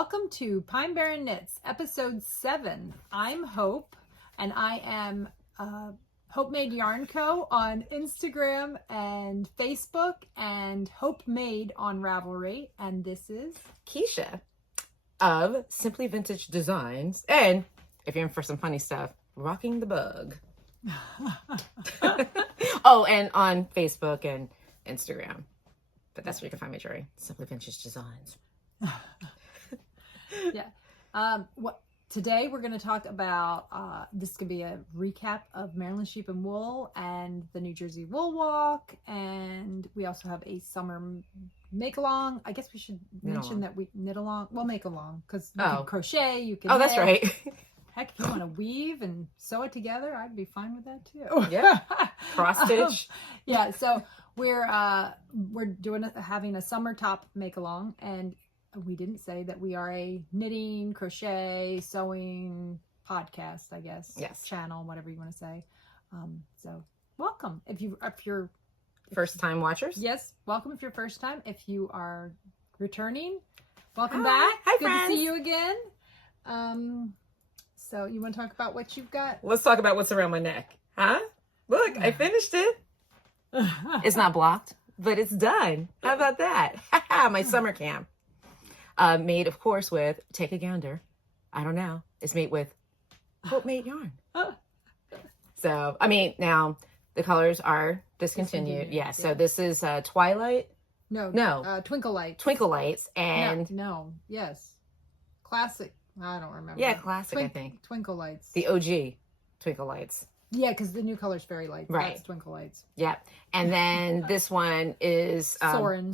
Welcome to Pine Barren Knits, episode 7. I'm Hope, and I am Hope Made Yarn Co. on Instagram and Facebook, and Hope Made on Ravelry. And this is Kiesha of simplyvintagedesigns. And if you're in for some funny stuff, Rocking the Bug. Oh, and on Facebook and Instagram. But that's where you can find me, Jory. Simply Vintage Designs. Yeah. Today we're going to talk about, this could be a recap of Maryland Sheep and Wool and the New Jersey Wool Walk. And we also have a summer make-along. I guess we should mention that we knit along. Well, make along, because you can crochet, you can knit. That's right. Heck, if you want to weave and sew it together, I'd be fine with that too. Yeah. Cross stitch. Yeah. So we're having a summer top make along, and we didn't say that we are a knitting, crochet, sewing podcast, I guess. Yes. Channel, whatever you want to say. So welcome if you're First time watchers. Yes, welcome if you're first time. If you are returning, welcome back. Hi, good friends. to see you again. So you want to talk about what you've got? Let's talk about what's around my neck. Huh? Look, I finished it. It's not blocked, but it's done. How about that? My summer camp. Made, of course, with, take a gander, I don't know. It's made with Hope Made yarn. So, I mean, now the colors are discontinued. Yeah, so this is Twilight. No. Twinkle Lights. Twinkle Lights and... Yes. Classic. I don't remember. Yeah, classic, I think. Twinkle Lights. The OG Twinkle Lights. Yeah, because the new color's Fairy Lights. Right. That's Twinkle Lights. Yeah. And then this one is... Soarin'.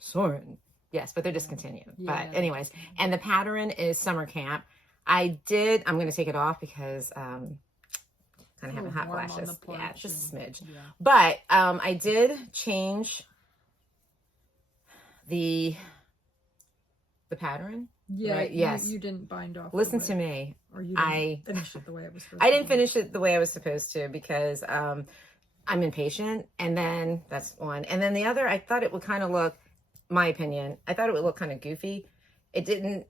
Soarin'. Yes, but they're discontinued. Yeah. But anyways, and the pattern is Summer Camp. I'm going to take it off because kind of having hot flashes. Yeah, it's just a smidge. Yeah. But I did change the pattern. Yeah, right? Yes. You didn't bind off. Listen to me. Or you didn't finish it the way it was supposed to. I didn't finish it the way I was supposed to because I'm impatient. And then that's one. And then the other, I thought it would kind of look, my opinion, I thought it would look kind of goofy. It didn't.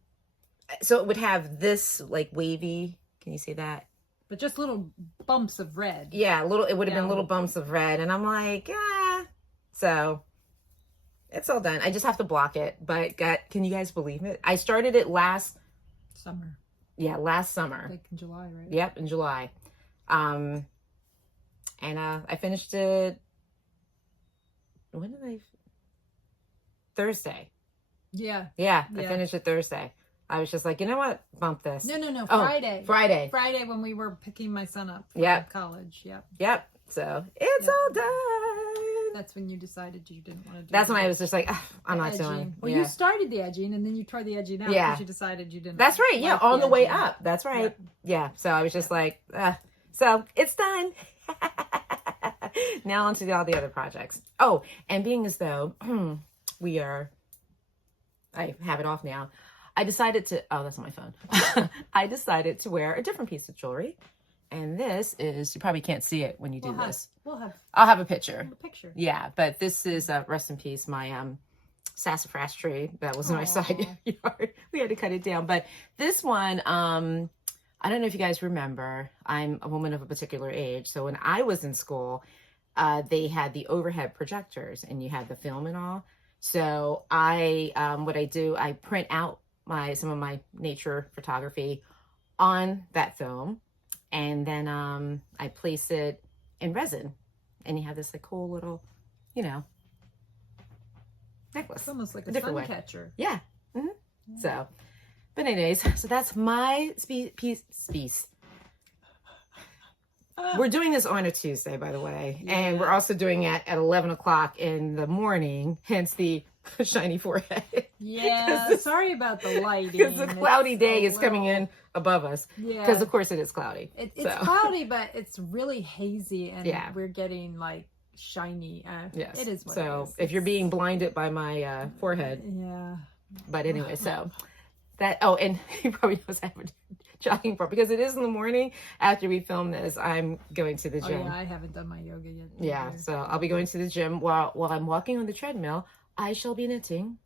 So it would have this like wavy. Can you see that? But just little bumps of red. Yeah, it would have been little bumps of red. And I'm like, ah. So it's all done. I just have to block it. But can you guys believe it? I started it last summer. Yeah, last summer. Like in July, right? Yep, in July. And I finished it. When did I? Thursday. Yeah. I finished it Thursday. I was just like, you know what? Bump this. No. Friday. Friday when we were picking my son up from college. Yep. So it's all done. That's when you decided you didn't want to do That's when I was just like, I'm not doing. Well, you started the edging and then you tore the edging out because you decided you didn't. That's right. Yeah. On the way up. That's right. Yeah. So I was just like, so it's done. Now on to all the other projects. Oh, and being as though I have it off now. I decided to, that's on my phone. I decided to wear a different piece of jewelry. And this is, you probably can't see it when you do this. I'll have a picture. Yeah, but this is, rest in peace, my sassafras tree that was in my side yard. We had to cut it down. But this one, I don't know if you guys remember, I'm a woman of a particular age. So when I was in school, they had the overhead projectors and you had the film and all. So what I do, I print out some of my nature photography on that film, and then I place it in resin, and you have this like cool little, necklace. It's almost like a sun catcher. Yeah. Mm-hmm. Yeah. So, but anyways, so that's my piece. We're doing this on a Tuesday, by the way, and we're also doing it at 11 o'clock in the morning, hence the shiny forehead. Yeah, sorry about the lighting. Because the cloudy day is coming in above us. Yeah. Because, of course, it is cloudy. It's cloudy, but it's really hazy, and we're getting, like, shiny. Yes. It is what it is. If you're being blinded by my forehead. Yeah. But anyway, so that, and you probably know I have a jogging for because it is in the morning. After we film this, I'm going to the gym. Oh, yeah, I haven't done my yoga yet. Yeah, so I'll be going to the gym while I'm walking on the treadmill. I shall be knitting.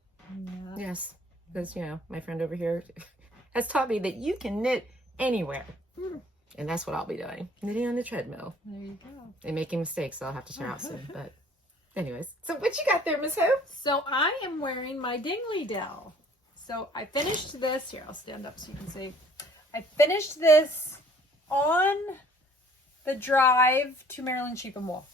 Yeah. Yes. because, you know, my friend over here has taught me that you can knit anywhere. And that's what I'll be doing. Knitting on the treadmill. There you go. And making mistakes that I'll have to tear out soon. But anyways. So what you got there, Miss Hope? So I am wearing my Dingley Dell. So I finished this. Here, I'll stand up so you can see. I finished this on the drive to Maryland Sheep and Wool.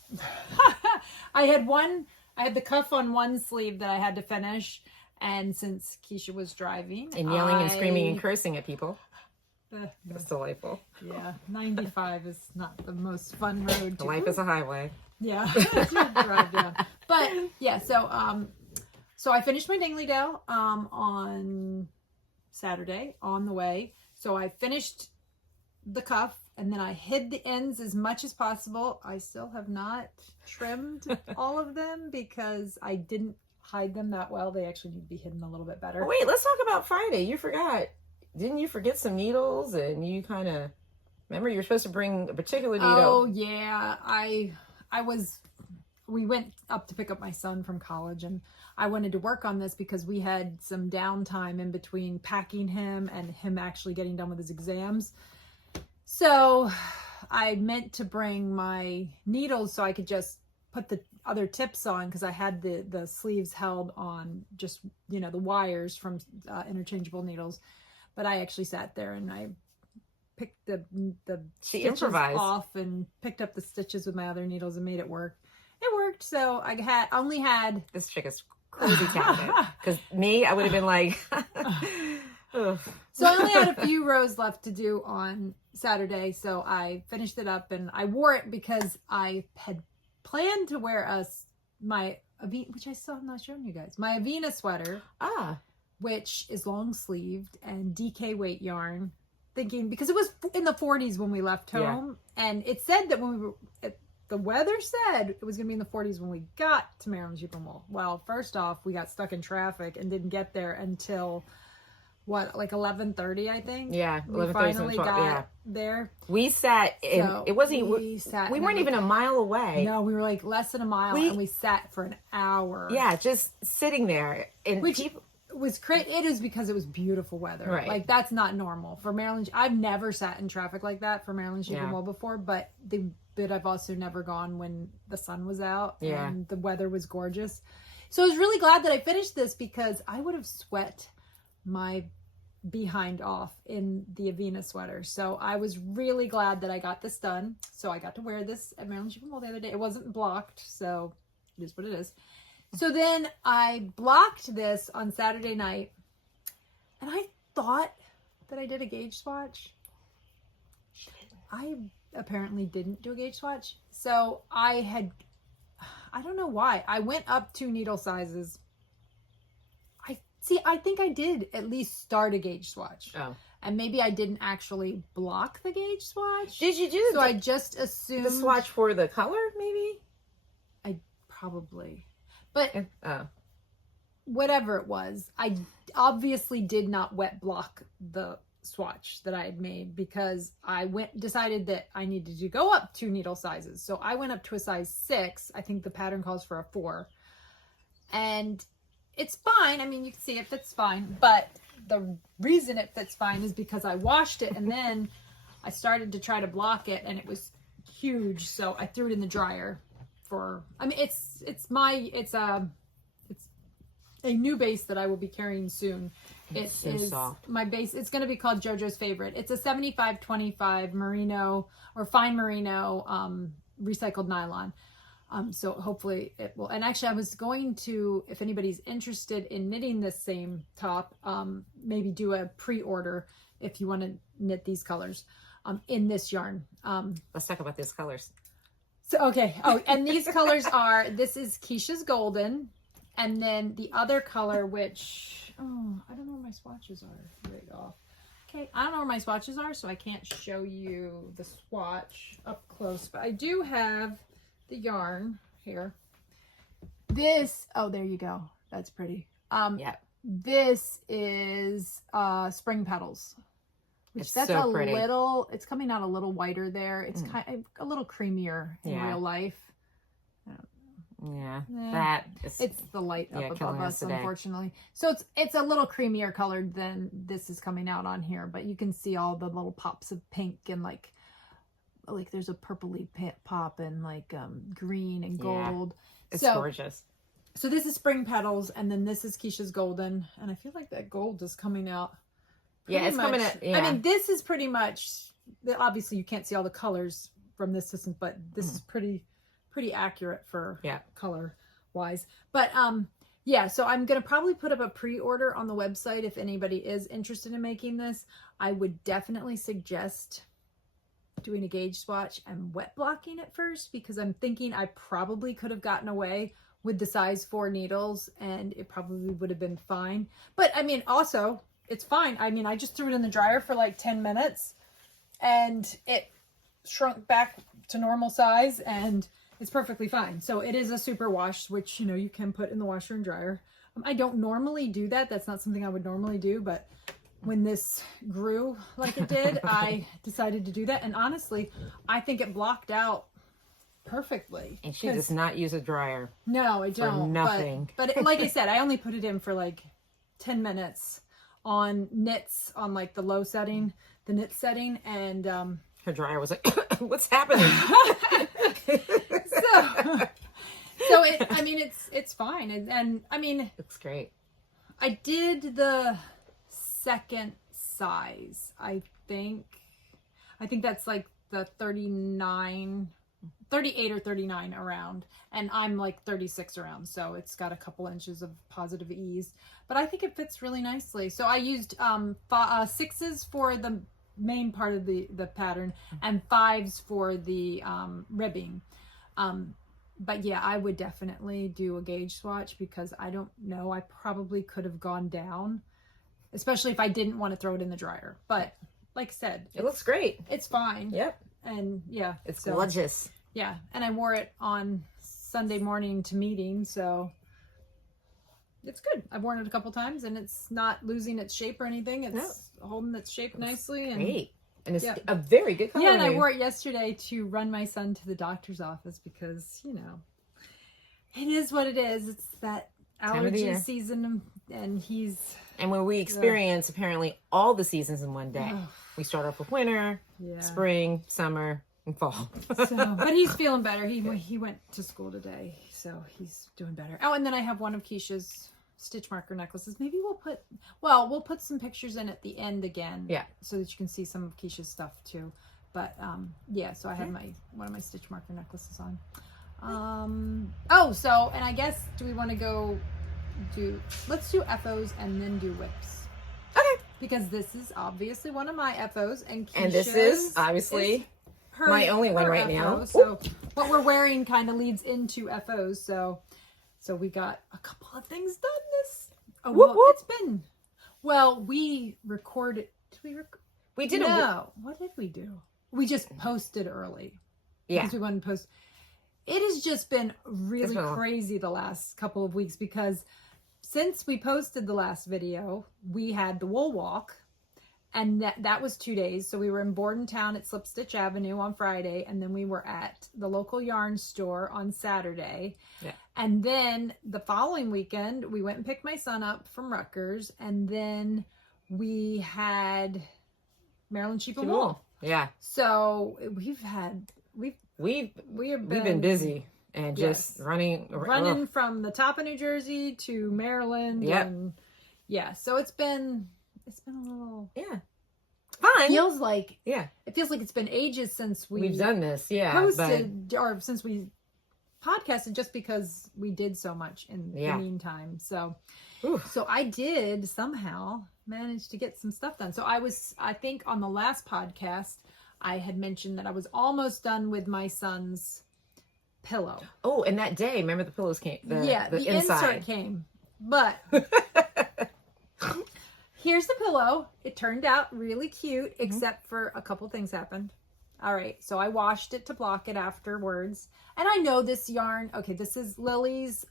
I had the cuff on one sleeve that I had to finish. And since Kiesha was driving. And yelling and screaming and cursing at people. That's delightful. Yeah, 95 is not the most fun road to life is a highway. Yeah. Drive down. But yeah, so I finished my Dingley Dell on Saturday on the way. So I finished the cuff and then I hid the ends as much as possible. I still have not trimmed all of them because I didn't hide them that well. They actually need to be hidden a little bit better. Oh, wait, let's talk about Friday. You forgot. Didn't you forget some needles? And you kind of remember you were supposed to bring a particular needle. Oh yeah, we went up to pick up my son from college, and I wanted to work on this because we had some downtime in between packing him and him actually getting done with his exams. So I meant to bring my needles so I could just put the other tips on, because I had the sleeves held on just, you know, the wires from interchangeable needles. But I actually sat there and I picked the stitches off and picked up the stitches with my other needles and made it work. It worked. So I only had this chick is crazy talented. Because me, I would have been like, So I only had a few rows left to do on Saturday. So I finished it up and I wore it because I had planned to wear my which I still have not shown you guys, my Avena sweater. Which is long sleeved and DK weight yarn, thinking because it was in the 40s when we left home, and it said that when we were, the weather said it was going to be in the 40s when we got to Maryland Sheep and Wool. Well, first off, we got stuck in traffic and didn't get there until like 11:30, I think. Yeah, we finally got there. We sat in. So it wasn't. We weren't even a mile away. No, we were like less than a mile, and we sat for an hour. Yeah, just sitting there, and was crazy. It is because it was beautiful weather. Right. Like that's not normal for Maryland. I've never sat in traffic like that for Maryland Sheep and Wool before, but I've also never gone when the sun was out and the weather was gorgeous. So I was really glad that I finished this because I would have sweat my behind off in the Avena sweater. So I was really glad that I got this done. So I got to wear this at Maryland Sheep and Wool the other day. It wasn't blocked, so it is what it is. So then I blocked this on Saturday night, and I thought that I did a gauge swatch. I apparently didn't do a gauge swatch. So I don't know why. I went up 2 needle sizes. I think I did at least start a gauge swatch. Oh. And maybe I didn't actually block the gauge swatch. Did you do So I just assumed. The swatch for the color, maybe? I probably. But whatever it was, I obviously did not wet block the swatch that I had made because I decided that I needed to go up 2 needle sizes. So I went up to a size 6. I think the pattern calls for a 4. And it's fine. I mean, you can see it fits fine. But the reason it fits fine is because I washed it and then I started to try to block it and it was huge. So I threw it in the dryer. It's a new base that I will be carrying soon. It is soft. My base. It's going to be called Jojo's Favorite. It's a 75/25 merino or fine merino recycled nylon. So hopefully it will. And actually, I was going to, if anybody's interested in knitting this same top, maybe do a pre-order if you want to knit these colors in this yarn. Let's talk about these colors. So, okay. Oh, and these colors are, this is Kiesha's Golden. And then the other color, which, I don't know where my swatches are. Right off. Okay. I don't know where my swatches are, so I can't show you the swatch up close. But I do have the yarn here. This, there you go. That's pretty. Yeah. This is Spring Petals. Which that's so pretty. It's coming out a little whiter there. It's kind of a little creamier in real life. Yeah, that is... It's the light up above us, today. Unfortunately. So it's a little creamier colored than this is coming out on here, but you can see all the little pops of pink and like there's a purpley pop and like green and gold. Yeah, it's gorgeous. So this is Spring Petals, and then this is Kiesha's Golden, and I feel like that gold is coming out. Yeah, it's coming out. Yeah. I mean, this is pretty much, obviously you can't see all the colors from this distance, but this is pretty accurate for color wise. But yeah, so I'm gonna probably put up a pre-order on the website if anybody is interested in making this. I would definitely suggest doing a gauge swatch and wet blocking it first, because I'm thinking I probably could have gotten away with the size 4 needles and it probably would have been fine. But I mean, also it's fine. I mean, I just threw it in the dryer for like 10 minutes and it shrunk back to normal size and it's perfectly fine. So it is a super wash, which, you know, you can put in the washer and dryer. I don't normally do that. That's not something I would normally do, but when this grew like it did, I decided to do that. And honestly, I think it blocked out perfectly. And she does not use a dryer. No, I don't. For nothing. But like I said, I only put it in for like 10 minutes on knits on like the low setting, the knit setting, and her dryer was like, what's happening? so it, I mean, it's fine. And I mean, looks great. I did the second size. I think that's like the 38 or 39 around, and I'm like 36 around, so it's got a couple inches of positive ease, but I think it fits really nicely. So I used 6s for the main part of the pattern and 5s for the ribbing. But yeah, I would definitely do a gauge swatch, because I don't know, I probably could have gone down, especially if I didn't want to throw it in the dryer. But like I said, it looks great. It's fine. Yep. And yeah, it's gorgeous. Yeah, and I wore it on Sunday morning to meeting, so it's good. I've worn it a couple times, and it's not losing its shape or anything. It's holding its shape nicely. And great. And it's a very good color. Yeah, and I wore it yesterday to run my son to the doctor's office, because, you know, it is what it is. It's that allergy season, and he's... And when we experience apparently all the seasons in one day. We start off with winter, spring, summer, and fall. But he's feeling better. He went to school today, so he's doing better. Oh, and then I have one of Kiesha's stitch marker necklaces. Maybe we'll put some pictures in at the end again, so that you can see some of Kiesha's stuff too. But yeah, so I have one of my stitch marker necklaces on. And I guess, do we want to go let's do FOs and then do whips? Okay, because this is obviously one of my FOs, and this is obviously my only one right now. So what we're wearing kind of leads into FOs. So we got a couple of things done this. It's been, we recorded. We did. What did we do? We just posted early. Yeah. Because we wanted to post. It has just been really crazy the last couple of weeks, because since we posted the last video, we had the wool walk, and that was 2 days. So we were in Bordentown at Slip Stitch Avenue on Friday, and then we were at the local yarn store on Saturday. Yeah. And then the following weekend, we went and picked my son up from Rutgers, and then we had Maryland Sheep and Wool. Yeah. So we've been busy and just running from the top of New Jersey to Maryland. Yep. And so it feels like it's been ages since we've done this. Posted or since we podcasted, just because we did so much in the meantime. So I did somehow manage to get some stuff done. So I think on the last podcast, I had mentioned that I was almost done with my son's pillow. Oh, and that day, remember the pillows came? The insert came. But here's the pillow. It turned out really cute, except for a couple things happened. All right, so I washed it to block it afterwards. And I know this yarn, this is Lily's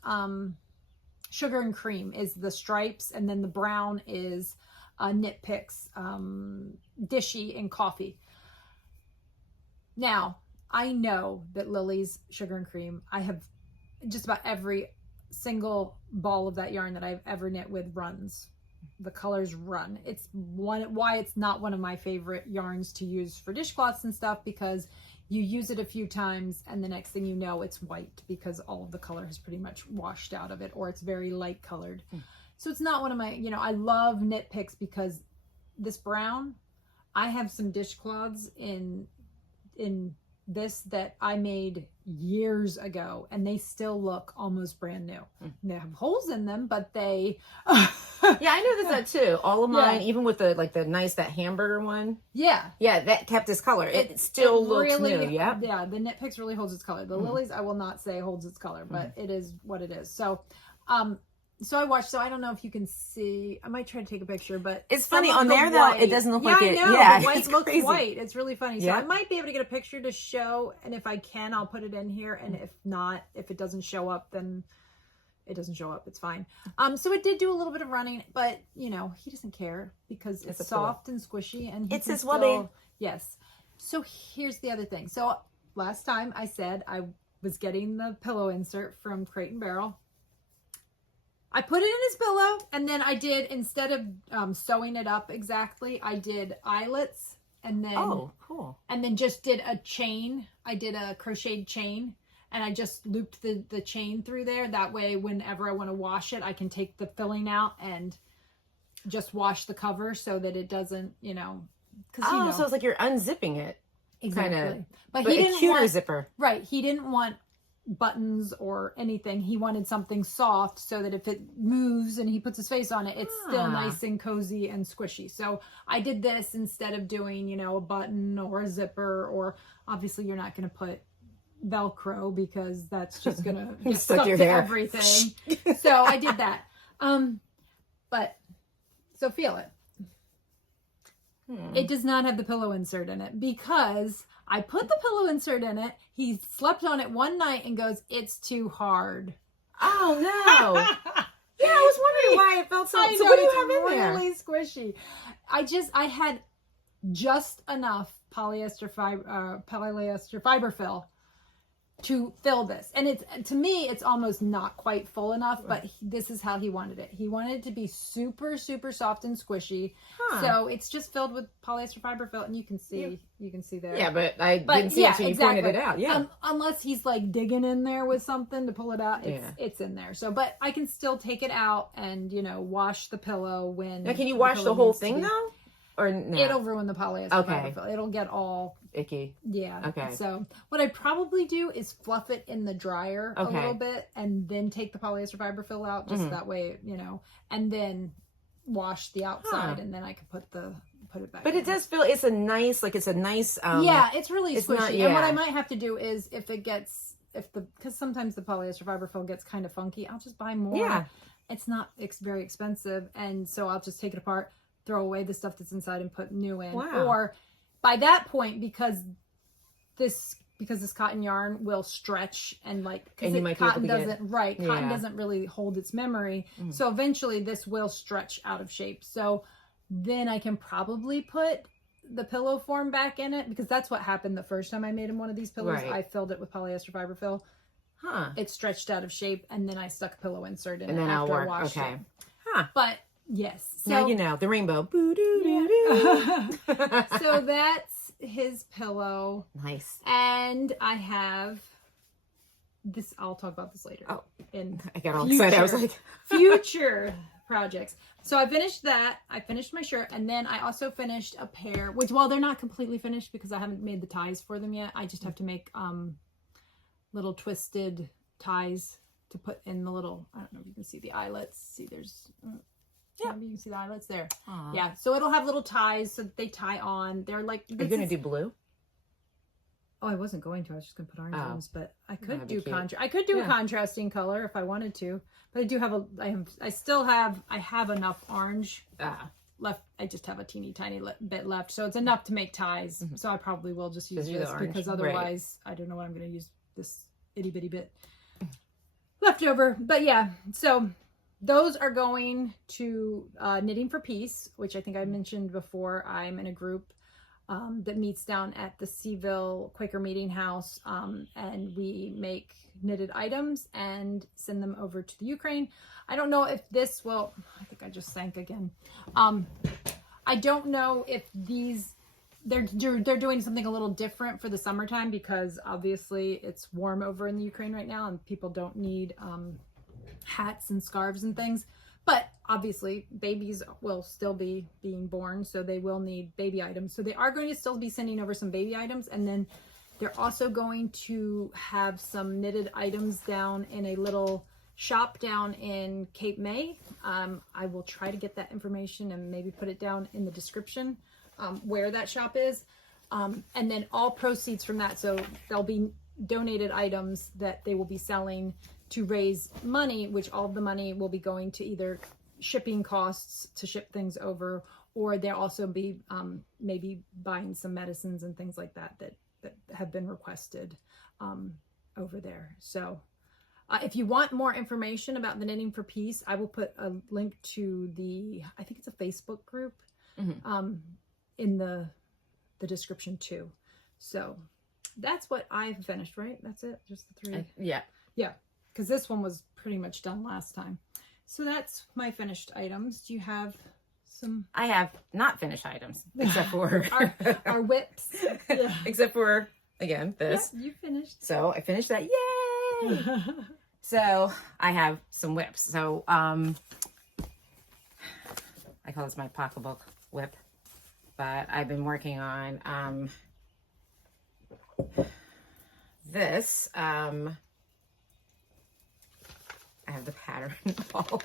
Sugar and Cream is the stripes, and then the brown is Knit Picks Dishy and Coffee. Now, I know that Lily's Sugar and Cream, I have just about every single ball of that yarn that I've ever knit with runs. The colors run. It's why it's not one of my favorite yarns to use for dishcloths and stuff, because you use it a few times and the next thing you know it's white because all of the color has pretty much washed out of it, or it's very light colored. So it's not one of my, I love knit picks because this brown, I have some dishcloths in this that I made years ago and they still look almost brand new. They have holes in them, but they yeah, I noticed that too. All of mine, even with the that hamburger one, that kept its color. It still looks really new. Yeah, the knit picks really holds its color. The lilies, I will not say holds its color, but it is what it is. So so I watched, so I don't know if you can see, I might try to take a picture, but it's funny on there though, it doesn't look like it. I know, yeah, the white looks white. It's really funny. So I might be able to get a picture to show, and if I can, I'll put it in here, and if not, if it doesn't show up, then it doesn't show up. It's fine. So it did do a little bit of running, but he doesn't care because it's soft and squishy, and it's his wobbly. Yes. So here's the other thing. So last time I said I was getting the pillow insert from Crate and Barrel. I put it in his pillow, and then I did, instead of sewing it up exactly, I did eyelets, and then cool. And then just did a chain. I did a crocheted chain, and I just looped the chain through there. That way, whenever I want to wash it, I can take the filling out and just wash the cover so that it doesn't, because so it's like you're unzipping it. Exactly. Kinda, but he didn't cuter want zipper. Right. He didn't want buttons or anything. He wanted something soft so that if it moves and he puts his face on it, it's still nice and cozy and squishy. So I did this instead of doing, a button or a zipper, or obviously you're not going to put Velcro because that's just going to get stuck to everything. So I did that. But so feel it. It does not have the pillow insert in it because I put the pillow insert in it. He slept on it one night and goes, "It's too hard." Oh no! Yeah, I was wondering why it felt so. So what do you have in there? Really squishy. I had just enough polyester fiber fill to fill this, and it's, to me, it's almost not quite full enough, but this is how he wanted it. He wanted it to be super, super soft and squishy. So it's just filled with polyester fiber fill, and you can see there. Yeah, but I didn't see it until you pointed it out. Yeah. Unless he's like digging in there with something to pull it out, it's in there. So, but I can still take it out and wash the pillow when. Now, can you wash the whole thing though? Or no? It'll ruin the polyester fiber fill. It'll get all icky. Yeah. Okay. So what I'd probably do is fluff it in the dryer a little bit and then take the polyester fiber fill out, just that way, and then wash the outside and then I could put it back. But it does feel it's a nice it's really squishy. And what I might have to do is because sometimes the polyester fiber fill gets kind of funky, I'll just buy more. Yeah. It's very expensive, and so I'll just take it apart, throw away the stuff that's inside and put new in. Wow. Or by that point, because this cotton yarn will stretch and cotton doesn't really hold its memory. So eventually this will stretch out of shape. So then I can probably put the pillow form back in it, because that's what happened the first time I made him one of these pillows. Right. I filled it with polyester fiber fill. It stretched out of shape, and then I stuck a pillow insert in it after I washed it. But yes. So, now the rainbow. So that's his pillow. Nice. And I have this. I'll talk about this later. Oh, in I got all excited. I was like, future projects. So I finished that. I finished my shirt, and then I also finished a pair, which, while they're not completely finished because I haven't made the ties for them yet, I just have to make little twisted ties to put in the little. I don't know if you can see the eyelets. See, there's. Yeah, you can see the eyelets there. Aww. Yeah, so it'll have little ties so that they tie on. They're like. Are you gonna do blue? Oh, I wasn't going to. I was just gonna put orange ones, but I could do contrast. I could do a contrasting color if I wanted to, but I do have I have enough orange left. I just have a teeny tiny bit left, so it's enough to make ties. So I probably will just use this because otherwise I don't know what I'm gonna use this itty bitty bit left over. But yeah, so. Those are going to Knitting for Peace, which I think I mentioned before. I'm in a group that meets down at the Seville Quaker Meeting House, and we make knitted items and send them over to the Ukraine. I don't know if this will, I think I just sank again. I don't know if these, they're doing something a little different for the summertime, because obviously it's warm over in the Ukraine right now and people don't need hats and scarves and things. But obviously babies will still be being born, so they will need baby items. So they are going to still be sending over some baby items, and then they're also going to have some knitted items down in a little shop down in Cape May. I will try to get that information and maybe put it down in the description where that shop is. And then all proceeds from that, so there'll be donated items that they will be selling to raise money, which all of the money will be going to either shipping costs to ship things over, or they'll also be maybe buying some medicines and things like that that have been requested over there. So if you want more information about the Knitting for Peace, I will put a link to the, I think it's a Facebook group, in the description too. So that's what I've finished, right? That's it? Just the three? Yeah. Yeah. Because this one was pretty much done last time. So that's my finished items. Do you have some? I have not finished items, except for our whips. Yeah. Except for, again, this. Yeah, you finished. So I finished that. Yay! So I have some whips. So I call this my pocketbook whip. But I've been working on this. I have the pattern all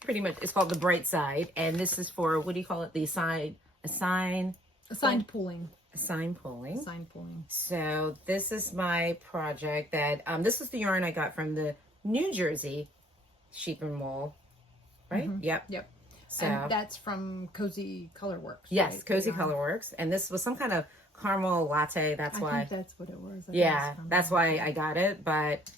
pretty much. It's called the Bright Side, and this is for, what do you call it? The assigned pooling. Assigned pooling. Assigned pooling. So this is my project that this is the yarn I got from the New Jersey Sheep and Wool, right? Yep. So and that's from Cozy Color Works. Yes, right? Cozy Color Works, and this was some kind of caramel latte. That's why. I think that's what it was. That's why I got it. But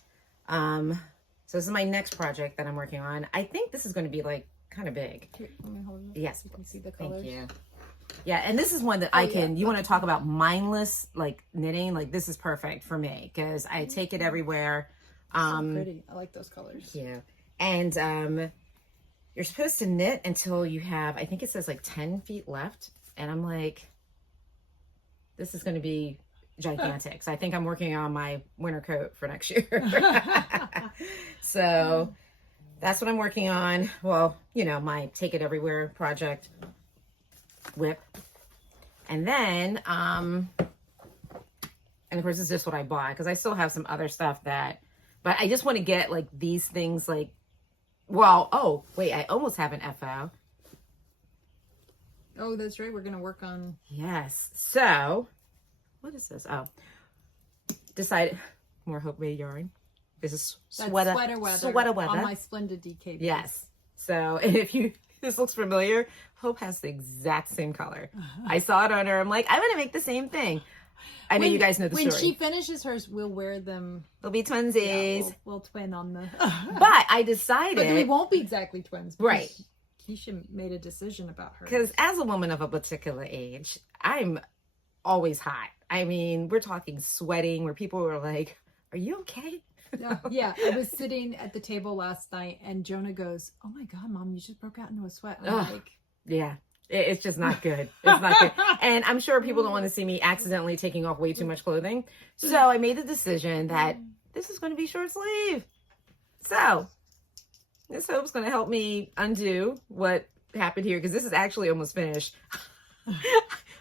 so this is my next project that I'm working on. I think this is going to be like kind of big. Here, let me hold it. Yes, so you can see the colors. Thank you. Yeah, and this is one that I can. You want to talk about mindless like knitting? Like this is perfect for me because I take it everywhere. So pretty. I like those colors. Yeah, and you're supposed to knit until you have, I think it says like 10 feet left, and I'm like, this is going to be gigantic. So I think I'm working on my winter coat for next year. So that's what I'm working on. Well, you know, my Take It Everywhere project whip. And then, and of course, this is just what I bought because I still have some other stuff that, but I just want to get like these things like, well, oh, wait, I almost have an FO. Oh, that's right. We're going to work on. Yes. So, what is this? Oh, decided more Hope made yarn. This is sweater weather on my Splendid DK. Yes. So, and if you, this looks familiar, Hope has the exact same color. I saw it on her. I'm like, I want to make the same thing. I know you guys know the story. When she finishes hers, we'll wear them. They'll be twinsies. Yeah, we'll twin on the. But I decided. But we won't be exactly twins. Right. Kiesha made a decision about her. Because as a woman of a particular age, I'm always hot. I mean, we're talking sweating where people were like, are you okay? Yeah. I was sitting at the table last night and Jonah goes, oh my God, Mom, you just broke out into a sweat. I'm like, yeah. It's just not good. It's not good. And I'm sure people don't want to see me accidentally taking off way too much clothing. So I made the decision that this is going to be short sleeve. So this Hope's going to help me undo what happened here because this is actually almost finished.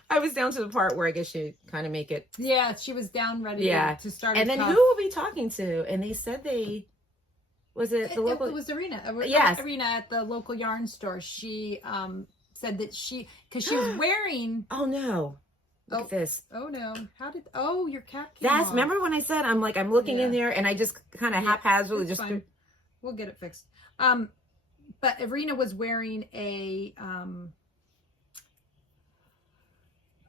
I was down to the part where I guess you kind of make it. Yeah, she was down ready to start. And then who will be talking to? And they said was it the local? It was Arena. Yes. Arena at the local yarn store. She said that because she was wearing. Oh no. Look at this. Oh no. Your cap came That's, off. remember when I said, I'm looking in there and I just kind of haphazardly just. Fine. We'll get it fixed. But Arena was wearing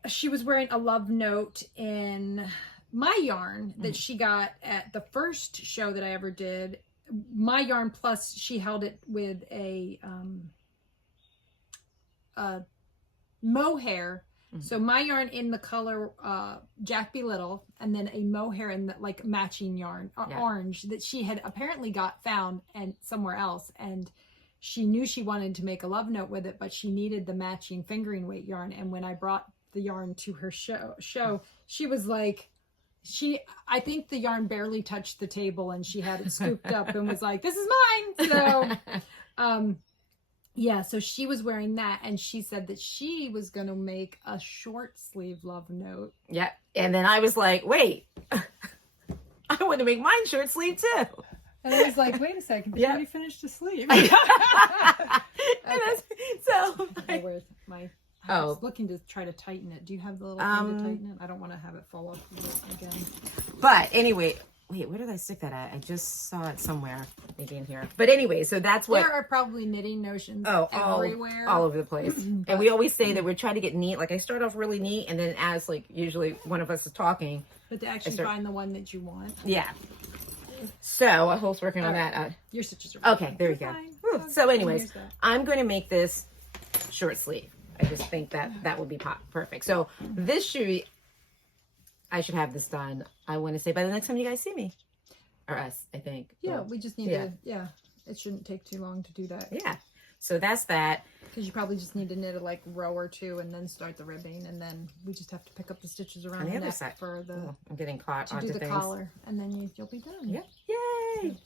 she was wearing a love note in my yarn that she got at the first show that I ever did. My yarn, plus she held it with a mohair So my yarn in the color Jack Be Little, and then a mohair in the like matching yarn, orange, that she had apparently found and somewhere else, and she knew she wanted to make a love note with it, but she needed the matching fingering weight yarn. And when I brought the yarn to her show, she was like, I think the yarn barely touched the table, and she had it scooped up and was like, "This is mine." So, yeah, so she was wearing that, and she said that she was going to make a short sleeve love note. Yeah. And then I was like, wait, I want to make mine short sleeve too. And I was like, wait a second, did you already finish the sleeve? So I was looking to try to tighten it. Do you have the little thing to tighten it? I don't want to have it fall off again. But anyway, wait, where did I stick that at? I just saw it somewhere, maybe in here. But anyway, so that's what... There are probably knitting notions everywhere. All over the place. And we always say that we're trying to get neat. Like, I start off really neat, and then as, like, usually one of us is talking... But to actually find the one that you want. Yeah. So, Hope's working on that. Your stitches are okay, there you go. So anyways, I'm going to make this short sleeve. I just think that would be perfect. So this I should have this done, I want to say, by the next time you guys see me. Or us, I think. Yeah, we just need to, it shouldn't take too long to do that. Yeah. So that's that. Because you probably just need to knit a like row or two and then start the ribbing, and then we just have to pick up the stitches around the other side for the... I'm getting caught onto the collar, and then you'll be done. Yeah. Yay!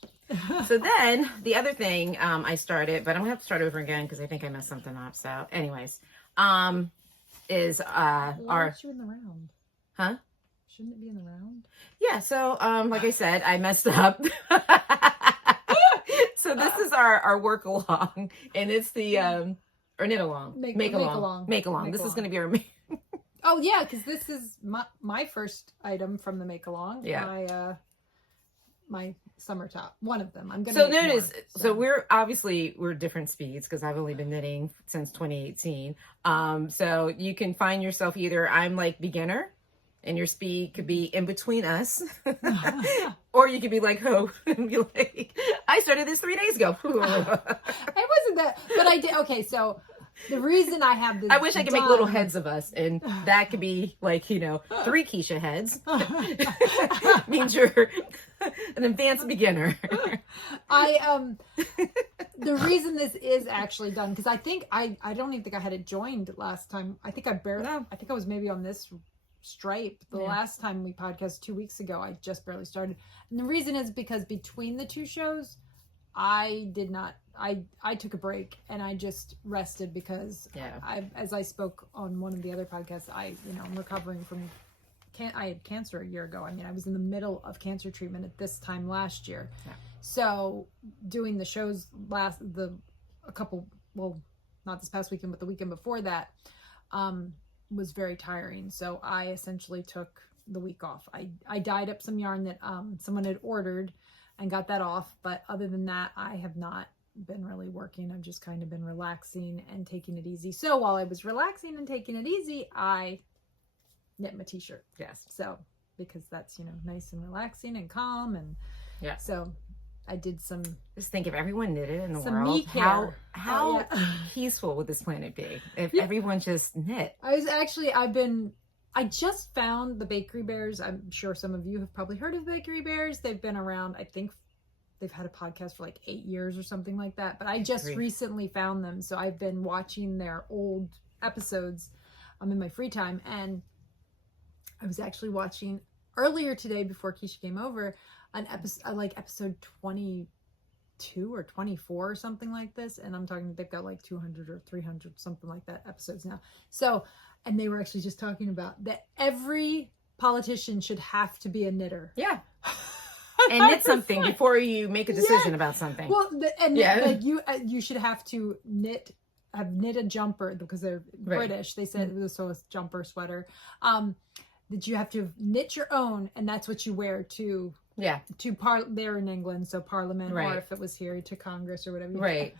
So then the other thing I started, but I'm gonna have to start over again because I think I messed something up. So anyways, is our... you in the round? Huh? Shouldn't it be in the round? Yeah. So like I said, I messed up. So this is our work along, and it's the or knit along, make along. This is going to be our. Oh yeah, because this is my first item from the make along. Yeah. My summer top, one of them. I'm gonna. So notice, so we're different speeds because I've only been knitting since 2018. So you can find yourself either I'm like beginner, and your speed could be in between us, or you could be like Hope and be like, I started this 3 days ago. It wasn't that, but I did. Okay, so the reason I have this, I wish I could make little heads of us, and that could be like 3 Kiesha heads. Means you're an advanced beginner. The reason this is actually done, because I think I don't even think I had it joined last time. I think I was maybe on this stripe the last time we podcast 2 weeks ago. I just barely started, and the reason is because between the two shows I took a break and I just rested because as I spoke on one of the other podcasts, I'm recovering from I had cancer a year ago. I mean, I was in the middle of cancer treatment at this time last year. So doing the shows not this past weekend, but the weekend before that, was very tiring. So I essentially took the week off. I dyed up some yarn that someone had ordered and got that off. But other than that, I have not been really working. I've just kind of been relaxing and taking it easy. So while I was relaxing and taking it easy, I knit my t-shirt. Yes. So because that's, nice and relaxing and calm. And so I did some... Just think if everyone knitted in the world, how peaceful would this planet be if everyone just knit? I just found the Bakery Bears. I'm sure some of you have probably heard of Bakery Bears. They've been around, I think they've had a podcast for like 8 years or something like that. But I just recently found them. So I've been watching their old episodes in my free time. And I was actually watching earlier today before Kiesha came over, an episode, like episode 22 or 24 or something like this. And I'm talking, they've got like 200 or 300, something like that episodes now. So, and they were actually just talking about that every politician should have to be a knitter. Yeah. And knit something before you make a decision about something. Well, you should have to knit a jumper because they're British. They said it was a jumper sweater. That you have to knit your own, and that's what you wear to there in England, so Parliament, or if it was here to Congress or whatever. Right.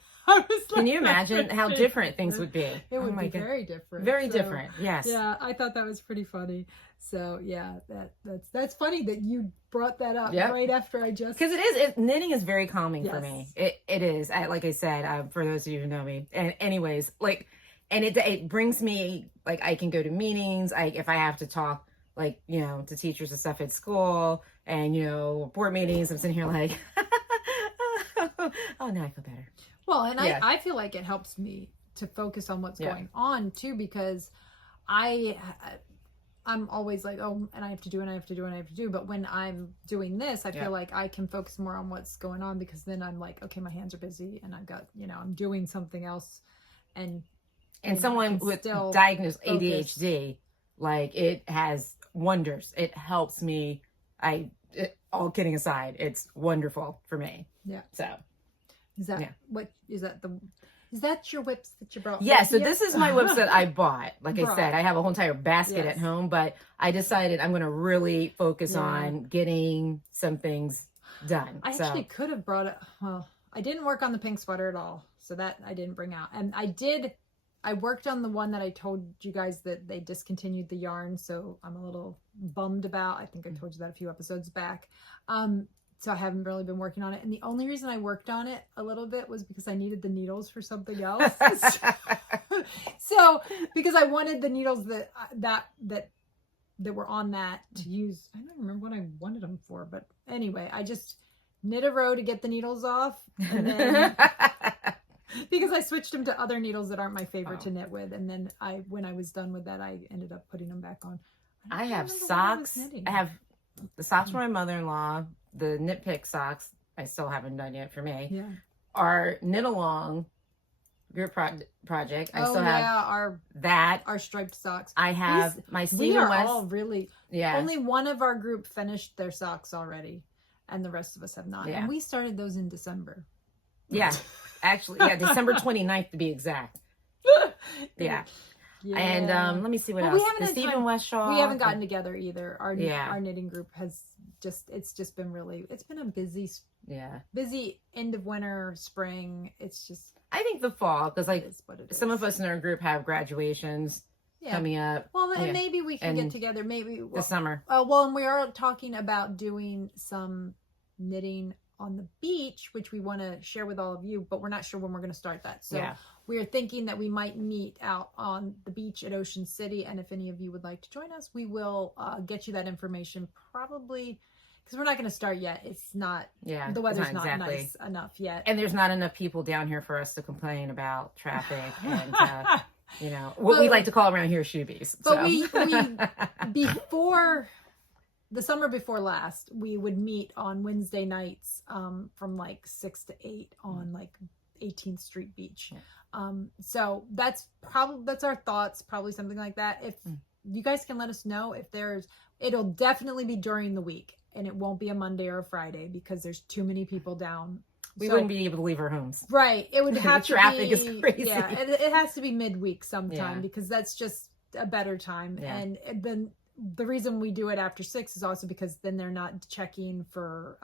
Can you imagine how different things would be? It would be very different. Very different. Yes. Yeah, I thought that was pretty funny. So yeah, that's funny that you brought that up right after I just, because knitting is very calming for me. It is. Like I said, for those of you who know me, and anyways, like. and it brings me, like, I can go to meetings. If I have to talk, like, you know, to teachers and stuff at school, and, you know, board meetings, I'm sitting here like, oh, now I feel better. Well, and I feel like it helps me to focus on what's going on too, because I'm always like, oh, and I have to do, and I have to do, and I have to do. But when I'm doing this, I feel like I can focus more on what's going on, because then I'm like, okay, my hands are busy, and I've got, you know, I'm doing something else. And someone with diagnosed ADHD, like, it has wonders. It helps me. All kidding aside, it's wonderful for me. Yeah. So is that your whips that you brought? Yeah, so this is my whips that I bought. Like I said, I have a whole entire basket at home, but I decided I'm going to really focus on getting some things done. I actually could have brought it. Well, I didn't work on the pink sweater at all, so that I didn't bring out. And I worked on the one that I told you guys that they discontinued the yarn, so I'm a little bummed about. I think I told you that a few episodes back. So I haven't really been working on it. And the only reason I worked on it a little bit was because I needed the needles for something else. So because I wanted the needles that were on that to use. I don't remember what I wanted them for, but anyway, I just knit a row to get the needles off, and then because I switched them to other needles that aren't my favorite to knit with, and then when I was done with that, I ended up putting them back on. I have socks. I have the socks for my mother-in-law. The knit pick socks, I still haven't done yet for me. Yeah. Our knit along group project. I still have our striped socks. I have my Stephen West. We are all really. Yeah. Only one of our group finished their socks already, and the rest of us have not. Yeah. And we started those in December. Yeah, actually, December 29th to be exact. Yeah. Yeah. And let me see what else. The Stephen West shawl. We haven't gotten together either. Our knitting group has it's been a busy end of winter, spring. It's just, I think the fall, because like some of us in our group have graduations coming up. Well, and maybe we can get together this summer. And we are talking about doing some knitting on the beach, which we want to share with all of you, but we're not sure when we're going to start that. So we're thinking that we might meet out on the beach at Ocean City, and if any of you would like to join us, we will get you that information, probably, because we're not going to start yet. It's not, the weather's not nice enough yet. And there's not enough people down here for us to complain about traffic and, you know, what we like to call around here shoobies. But we before, the summer before last, we would meet on Wednesday nights from like 6 to 8 on like 18th Street Beach. So that's our thoughts, probably something like that. If you guys can let us know if it'll definitely be during the week, and it won't be a Monday or a Friday, because there's too many people down. We wouldn't be able to leave our homes. Right. It would have to traffic be, is crazy. Yeah, it has to be midweek sometime, because that's just a better time. Yeah. And then the reason we do it after 6 is also because then they're not checking for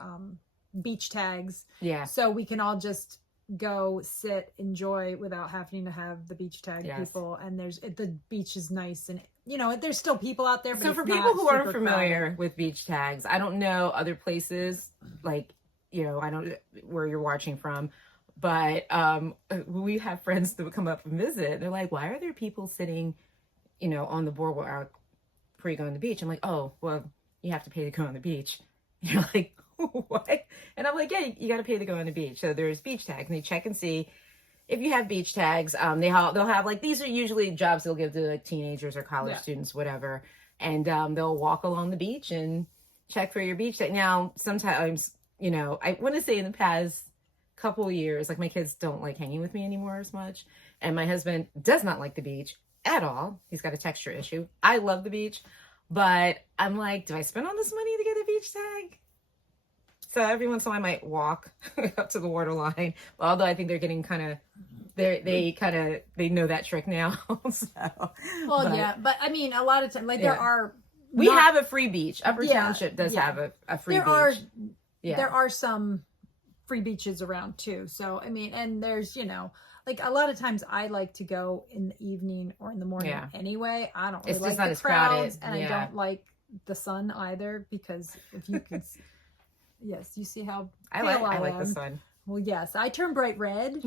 beach tags. Yeah. So we can all just go sit, enjoy without having to have the beach tag people. And the beach is nice, and you know, there's still people out there. But so for people who aren't familiar with beach tags, I don't know other places, like, you know, I don't where you're watching from, but we have friends that would come up and visit. They're like, why are there people sitting, you know, on the boardwalk before you go on the beach? I'm like, oh, well, you have to pay to go on the beach. You're like, what? And I'm like, yeah, you got to pay to go on the beach. So there's beach tags, and they check and see if you have beach tags. They'll have, like, these are usually jobs they'll give to like teenagers or college students, whatever. And they'll walk along the beach and check for your beach tag. Now, sometimes, you know, I want to say in the past couple of years, like, my kids don't like hanging with me anymore as much. And my husband does not like the beach at all. He's got a texture issue. I love the beach. But I'm like, do I spend all this money to get a beach tag? So every once in a while I might walk up to the waterline. Although I think they're getting they know that trick now. But I mean, a lot of times, like, we have a free beach. Upper Township does have a free beach. There are some free beaches around too. So, I mean, and there's, you know, like, a lot of times I like to go in the evening or in the morning anyway. I don't really like the crowds, and I don't like the sun either, because if you could, yes, you see how I like the sun. Well, yes, I turn bright red.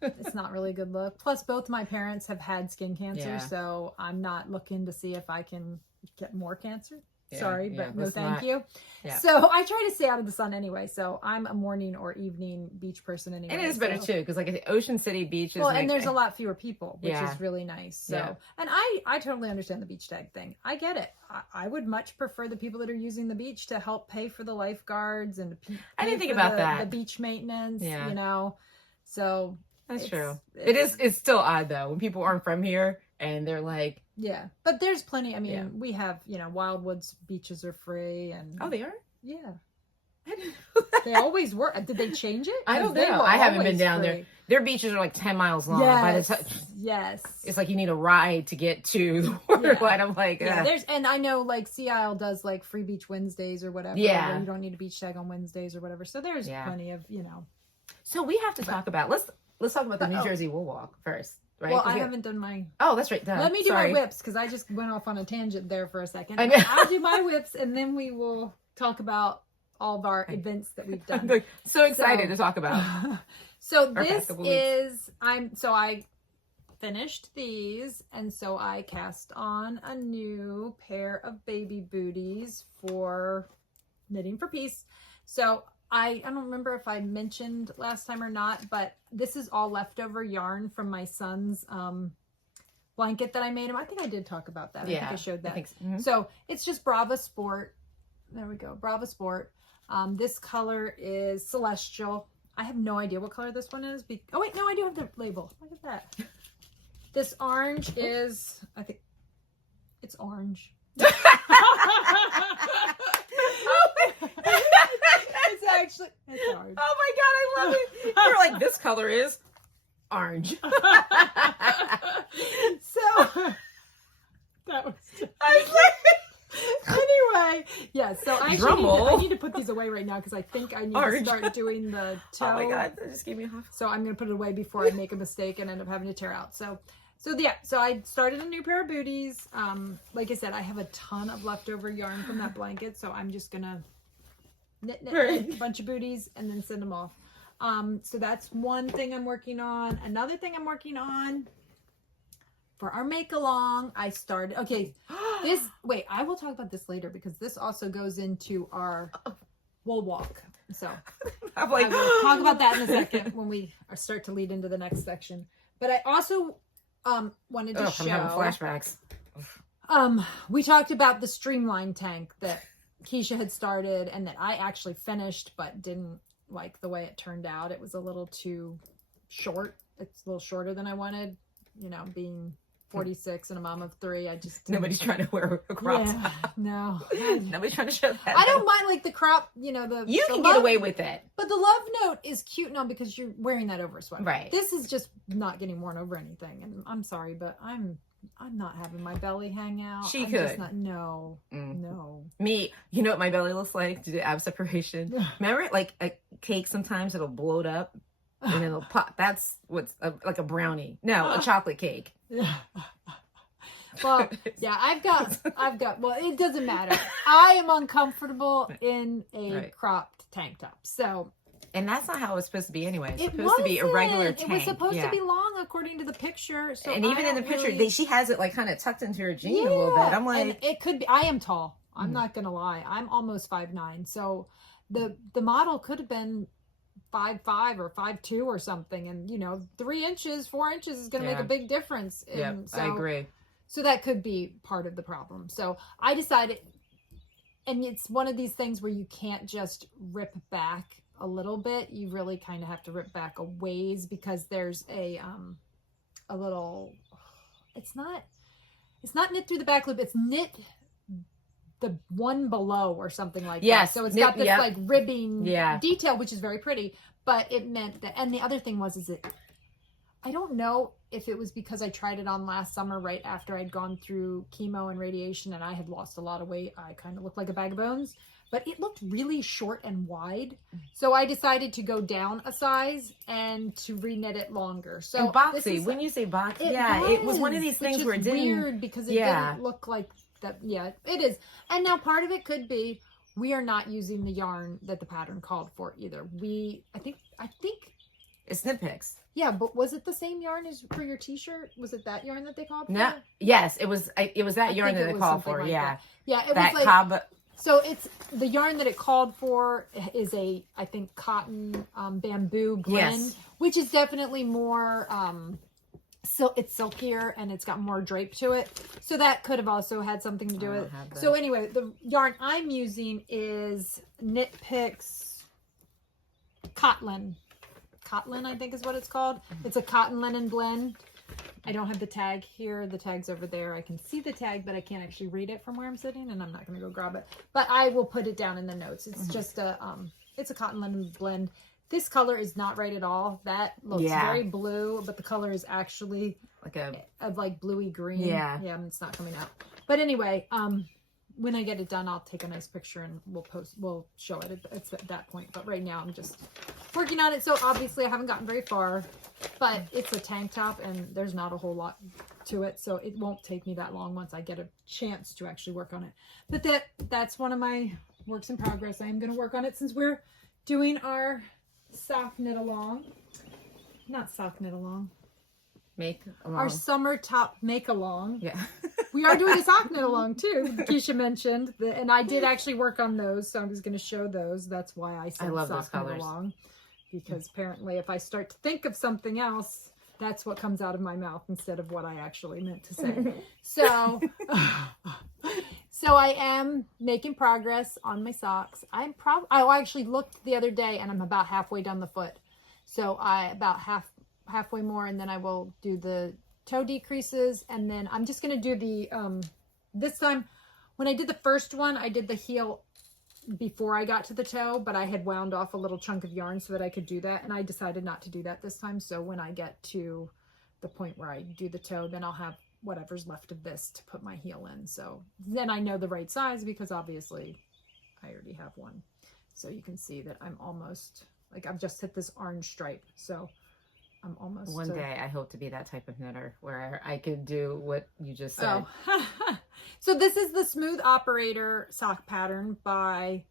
It's not really a good look. Plus, both my parents have had skin cancer, so I'm not looking to see if I can get more cancer. Sorry, but no thank you. Yeah. So I try to stay out of the sun anyway. So I'm a morning or evening beach person anyway. And it is better too, because like the Ocean City beach is and there's a lot fewer people, which is really nice. So and I totally understand the beach tag thing. I get it. I would much prefer the people that are using the beach to help pay for the lifeguards and I didn't think about that. The beach maintenance, you know. So that's true. It's still odd though when people aren't from here and they're like, yeah, but there's plenty. I mean, we have, Wildwoods beaches are free, and oh, they are. Yeah, they always were. Did they change it? I don't know. I haven't been down there. Their beaches are like 10 miles long. Yes. By the time, yes. It's like you need a ride to get to the water. Yeah. I'm like, and I know like Sea Isle does like free beach Wednesdays or whatever. Yeah. Where you don't need a beach tag on Wednesdays or whatever. So there's plenty of, So we have to talk about let's talk about the New Jersey Wool Walk first. Right? Well, I haven't done my... Oh, that's right. Let me do my whips, because I just went off on a tangent there for a second. I'll do my whips, and then we will talk about all of our events that we've done. I'm so excited to talk about. So this is... I finished these, and so I cast on a new pair of baby booties for Knitting for Peace. So... I don't remember if I mentioned last time or not, but this is all leftover yarn from my son's blanket that I made him. I think I did talk about that. Yeah, I think I showed that. So it's just Brava Sport. There we go. Brava Sport. This color is Celestial. I have no idea what color this one is. Oh, wait. No, I do have the label. Look at that. This orange is, I think it's orange. It's orange. Oh my god, I love it. You're like, this color is orange. So that was just... Anyway, so I need to put these away right now because I think I need to start doing the toe. Oh my god, that just gave me a huff. So I'm going to put it away before I make a mistake and end up having to tear out. So I started a new pair of booties. Like I said, I have a ton of leftover yarn from that blanket, so I'm just going to knit a bunch of booties and then send them off. So that's one thing I'm working on. Another thing I'm working on for our make along, I started, I will talk about this later because this also goes into our wool walk. So I'm like, I will talk about that in a second when we start to lead into the next section. But I also wanted to show. I'm having flashbacks. We talked about the streamline tank that Kiesha had started and that I actually finished but didn't like the way it turned out. It was a little too short. It's a little shorter than I wanted, being 46 and a mom of 3. I just nobody's trying to wear a crop top. No. Nobody's trying to show that. I don't mind like the crop, you can get away with it. But the love note is cute now because you're wearing that over a sweater. Right. This is just not getting worn over anything. And I'm sorry, but I'm not having my belly hang out. She I'm could. Just not, no. Me, you know what my belly looks like? Do the ab separation. Remember, like a cake sometimes it'll bloat up and it'll pop. That's what's like a brownie. No, a chocolate cake. Well, yeah, I've got, well, it doesn't matter. I am uncomfortable in a cropped tank top. So. And that's not how it was supposed to be anyway. It's supposed to be a regular tank. It was supposed to be long according to the picture. So and even in the picture, she has it like kind of tucked into her jean a little bit. I'm like, and it could be. I am tall. I'm not gonna lie. I'm almost 5'9". So the model could have been 5'5" or 5'2" or something. And 3 inches, 4 inches is gonna make a big difference. Yeah, I agree. So that could be part of the problem. So I decided, and it's one of these things where you can't just rip back a little bit. You really kind of have to rip back a ways because there's a little, it's not knit through the back loop, it's knit the one below or something like that. So it's got this like ribbing detail, which is very pretty, but it meant that, and the other thing is I don't know if it was because I tried it on last summer right after I'd gone through chemo and radiation and I had lost a lot of weight. I kind of looked like a bag of bones. But it looked really short and wide. So I decided to go down a size and to re-knit it longer. So and boxy, when you say boxy, it was one of these things where it didn't... weird because it didn't look like that. Yeah, it is. And now part of it could be we are not using the yarn that the pattern called for either. I think It's Knit Picks. Yeah, but was it the same yarn as for your t-shirt? Was it that yarn that they called for? No. Yes, it was that yarn that they called for. Like yeah. That. Yeah, it that was like cob. So it's the yarn that it called for is I think cotton bamboo blend, yes. which is definitely more it's silkier and it's got more drape to it. So that could have also had something to do with it. So anyway, the yarn I'm using is Knit Picks Cotton. Cotton, I think is what it's called. It's a cotton linen blend. I don't have the tag here. The tag's over there. I can see the tag, but I can't actually read it from where I'm sitting, and I'm not going to go grab it. But I will put it down in the notes. It's just it's a cotton linen blend. This color is not right at all. That looks very blue, but the color is actually like a like bluey green. Yeah. Yeah, it's not coming out. But anyway, when I get it done, I'll take a nice picture and we'll show it at that point. But right now I'm just working on it. So obviously I haven't gotten very far, but it's a tank top and there's not a whole lot to it. So it won't take me that long once I get a chance to actually work on it. But that's one of my works in progress. I am going to work on it since we're doing our sock knit along. Not sock knit along. Make along. Our summer top make along. Yeah. We are doing a sock knit along too. Kiesha mentioned and I did actually work on those, so I'm just going to show those. That's why I said sock knit along, because apparently if I start to think of something else, that's what comes out of my mouth instead of what I actually meant to say. So, so I am making progress on my socks. I actually looked the other day and I'm about halfway down the foot. So about halfway more, and then I will do the toe decreases, and then I'm just going to do the this time when I did the first one I did the heel before I got to the toe, but I had wound off a little chunk of yarn so that I could do that, and I decided not to do that this time. So when I get to the point where I do the toe, then I'll have whatever's left of this to put my heel in, so then I know the right size, because obviously I already have one. So you can see that I'm almost, like, I've just hit this orange stripe, so I'm almost one day I hope to be that type of knitter where I could do what you just said. So this is the Smooth Operator sock pattern by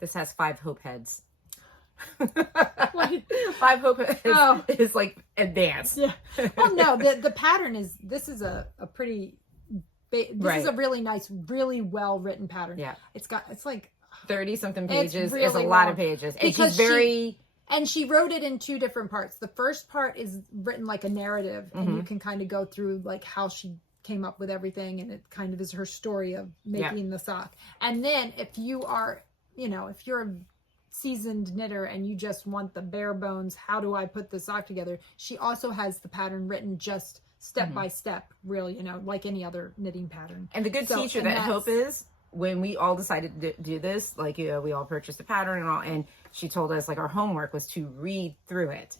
this has 5 hope heads. 5 hope heads is like advanced. Yeah. Oh no, the pattern is, this is a pretty this is a really nice, really well written pattern. Yeah. It's like 30 something pages. Really it's a lot of pages. And she's very and she wrote it in 2 different parts. The first part is written like a narrative, and you can kind of go through like how she came up with everything, and it kind of is her story of making the sock. And then if you are, if you're a seasoned knitter and you just want the bare bones, how do I put the sock together? She also has the pattern written just step by step, really, like any other knitting pattern. And the good feature that Hope is, when we all decided to do this, like, we all purchased the pattern and all, and she told us, like, our homework was to read through it.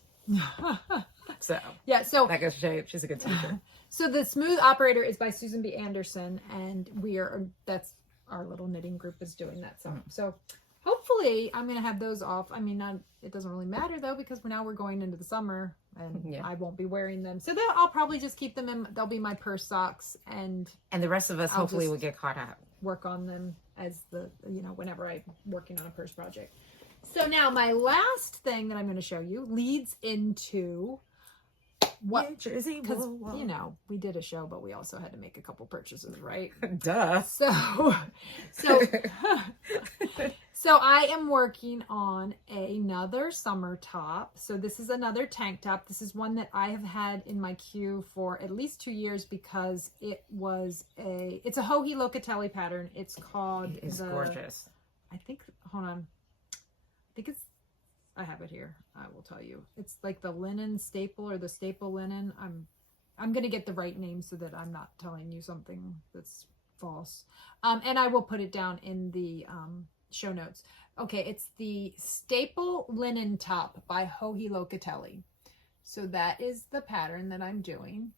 So yeah, so that goes to show you she's a good teacher. So the Smooth Operator is by Susan B. Anderson, and that's our little knitting group is doing that. So hopefully I'm going to have those off. I mean, it doesn't really matter though, because we're going into the summer, and I won't be wearing them. So I'll probably just keep them in. They'll be my purse socks, and the rest of us hopefully will get caught up. Work on them as whenever I'm working on a purse project. So now my last thing that I'm going to show you leads into what Jersey, because we did a show, but we also had to make a couple purchases, right? Duh. So I am working on another summer top. So this is another tank top. This is one that I have had in my queue for at least 2 years, because it's a Hohi Locatelli pattern. It's called It's gorgeous. Hold on. I have it here. I will tell you. It's like the linen staple, or the staple linen. I'm going to get the right name so that I'm not telling you something that's false. And I will put it down in the show notes. Okay, it's the Staple Linen Top by Hohi Locatelli. So that is the pattern that I'm doing.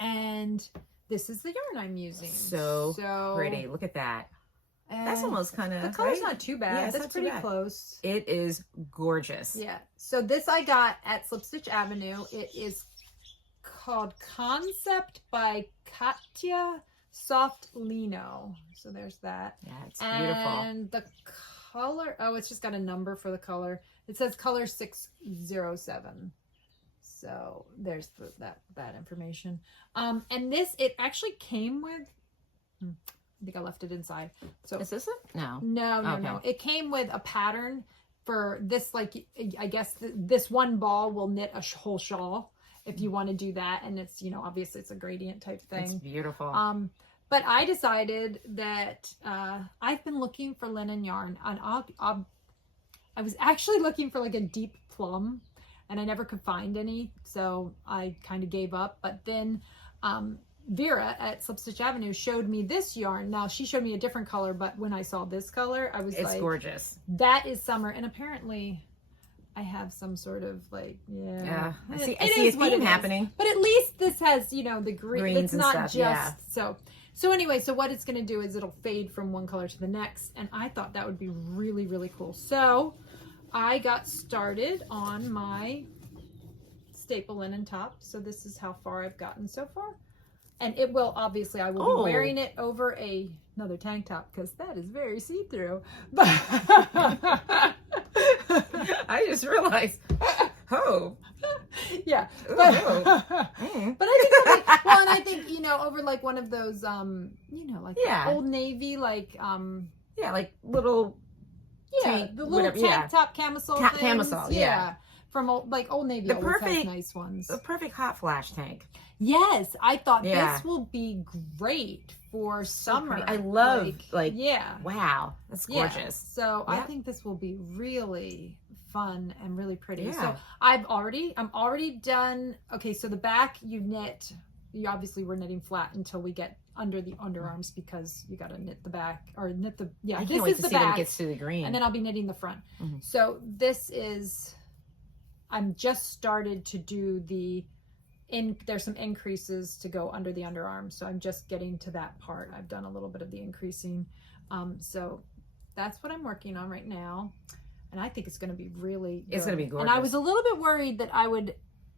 And this is the yarn I'm using. So pretty. Look at that. That's almost kind of... The color's not too bad. Yeah, that's pretty close. It is gorgeous. Yeah. So this I got at Slip Stitch Avenue. It is called Concept by Katya Soft Lino. So there's that. Yeah, it's beautiful. And the color... Oh, it's just got a number for the color. It says color 607. So there's that information. And this, it actually came with, I think I left it inside. So is this it? No. No. It came with a pattern for this, like, I guess this one ball will knit a whole shawl if you want to do that. And it's, you know, obviously it's a gradient type thing. It's beautiful. But I decided that I've been looking for linen yarn on, I was actually looking for like a deep plum, and I never could find any, so I kind of gave up. But then Vera at Slip Stitch Avenue showed me this yarn. Now, she showed me a different color, but when I saw this color, I was like, it's gorgeous. That is summer. And apparently I have some sort of like, I see a theme happening. But at least this has, you know, the greens it's and not stuff, just, So anyway, so what it's going to do is it'll fade from one color to the next. And I thought that would be really, really cool. So I got started on my staple linen top. So this is how far I've gotten so far. And it will, obviously, I will be wearing it over another tank top because that is very see-through. But I just realized, yeah. But I think, well, and I think, you know, over like one of those, you know, like Old Navy, like, like little, the little tank top camisole things. Camisole, From Old Navy always has nice ones. The perfect hot flash tank. Yes, I thought this will be great for summer. I love wow, that's gorgeous. Yeah. So I think this will be really fun and really pretty. Yeah. So I'm already done. Okay, so the back you obviously we're knitting flat until we get under the underarms because you got to knit the back or knit the I can't wait to see when it gets to the green, and then I'll be knitting the front. So this is I'm just started to do there's some increases to go under the underarm, so I'm just getting to that part. I've done a little bit of the increasing, so that's what I'm working on right now, and I think it's going to be really good. It's going to be gorgeous. And I was a little bit worried that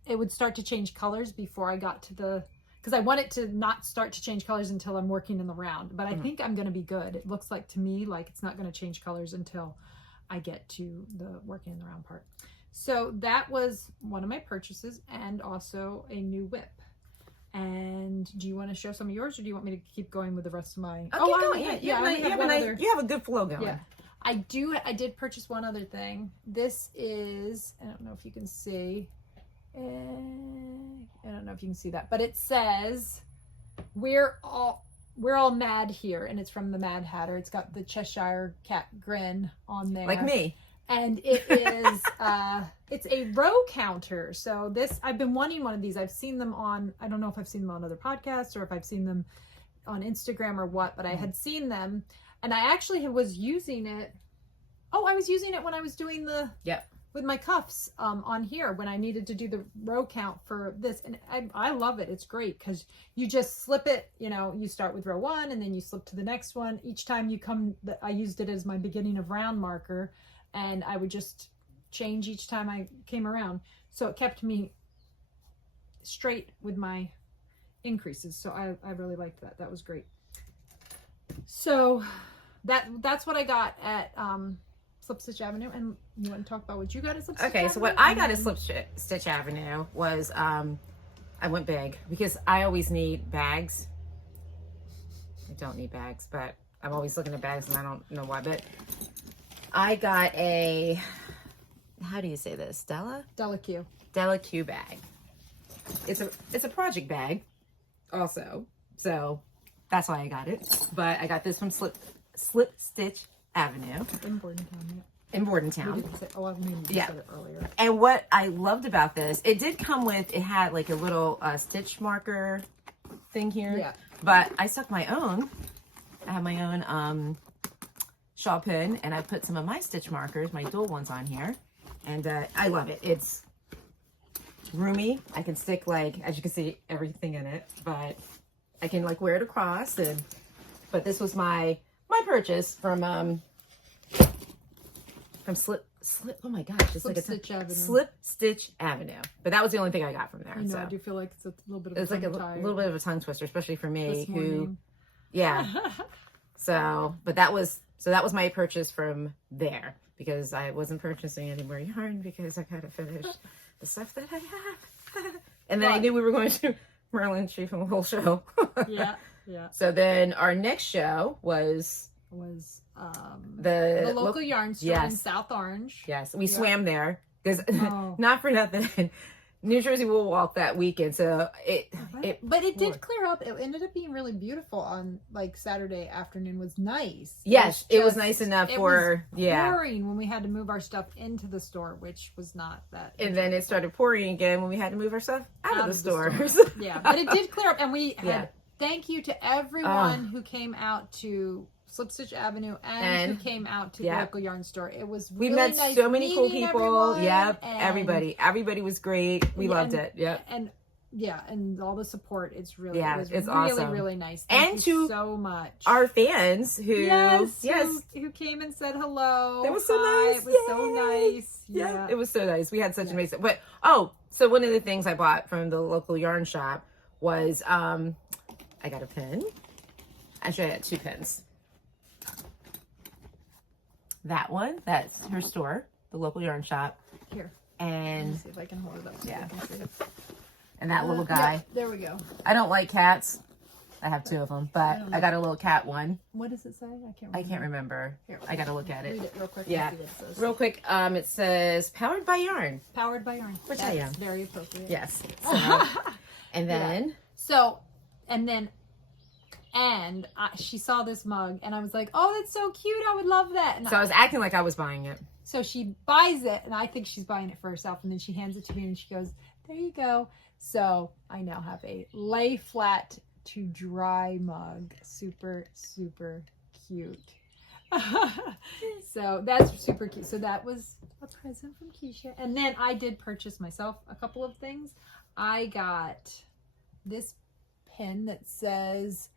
it would start to change colors before I got to because I want it to not start to change colors until I'm working in the round, but I think I'm going to be good. It looks like to me like it's not going to change colors until I get to the working in the round part. So that was one of my purchases, and also a new whip. And do you want to show some of yours, or do you want me to keep going with the rest of my? You have a good flow going. Yeah, I did purchase one other thing. This is, I don't know if you can see. I don't know if you can see that, but it says we're all mad here, and it's from the Mad Hatter. It's got the Cheshire Cat grin on there, like me. And it is, it's a row counter. So this, I've been wanting one of these. I've seen them on, I don't know if I've seen them on other podcasts or if I've seen them on Instagram or what, but I had seen them, and I actually was using it. Oh, I was using it when I was doing with my cuffs on here when I needed to do the row count for this. And I love it. It's great because you just slip it, you know, you start with row 1 and then you slip to the next one. Each time you come, I used it as my beginning of round marker. And I would just change each time I came around. So it kept me straight with my increases. So I really liked that. That was great. So that's what I got at Slip Stitch Avenue. And you want to talk about what you got at Slip Stitch Avenue? Okay, so what I got at Slip Stitch Avenue was I went big because I always need bags. I don't need bags, but I'm always looking at bags and I don't know why, but I got a, how do you say this? Della Q bag. It's a project bag also. So that's why I got it. But I got this from Slip Stitch Avenue. In Bordentown. Said it earlier. And what I loved about this, it did come with, it had like a little stitch marker thing here. Yeah. But I stuck my own. I have my own Shawl pin, and I put some of my stitch markers, my dual ones, on here, and I love it. It's roomy. I can stick, like, as you can see, everything in it, but I can like wear it across. And but this was my purchase from Slip. Oh my gosh, it's Slip Stitch Avenue. But that was the only thing I got from there. I know. So. I do feel like it's a little bit of it's like a little bit of a tongue twister, especially for me who, yeah. So, but that was my purchase from there. because I wasn't purchasing any more yarn because I kind of finished the stuff that I have. And then I knew we were going to Merlin Sheep and Wool show. Yeah. So then our next show was the local yarn store in South Orange. Yes, we swam there because not for nothing. New Jersey Wool Walk that weekend, so but it did clear up. It ended up being really beautiful on like Saturday afternoon. Was nice. Yes, it was nice enough for pouring when we had to move our stuff into the store, which was not that. And then it started pouring again when we had to move our stuff out of the stores. Yeah, but it did clear up, and we had thank you to everyone who came out to Slip Stitch Avenue and who came out to the local yarn store. It was really met nice so many cool people. Everyone, Everybody was great. We loved it. And all the support. It's really it's awesome. Really nice. Thank you so much. Our fans who who came and said hello. It was so nice. It was so nice. Yeah, it was so nice. We had such amazing. But so one of the things I bought from the local yarn shop was I got a pin. Actually, I got 2 pins. That one, that's her store, the local yarn shop. Here. And let me see if I can hold it up so you can see it. And that little guy. Yeah, there we go. I don't like cats. I have 2 of them, but I got a little cat one. What does it say? I can't remember. Here, I got to look at it. Read it real quick. Yeah. See what it says. Real quick, it says powered by yarn. Powered by yarn. Which that's I am. Very appropriate. Yes. So, and then. And she saw this mug, and I was like, "Oh, that's so cute! I would love that." And so I was acting like I was buying it. So she buys it, and I think she's buying it for herself, and then she hands it to me, and she goes, "There you go." So I now have a lay flat to dry mug. Super, super cute. So that's super cute. So that was a present from Kiesha, and then I did purchase myself a couple of things. I got this pin that says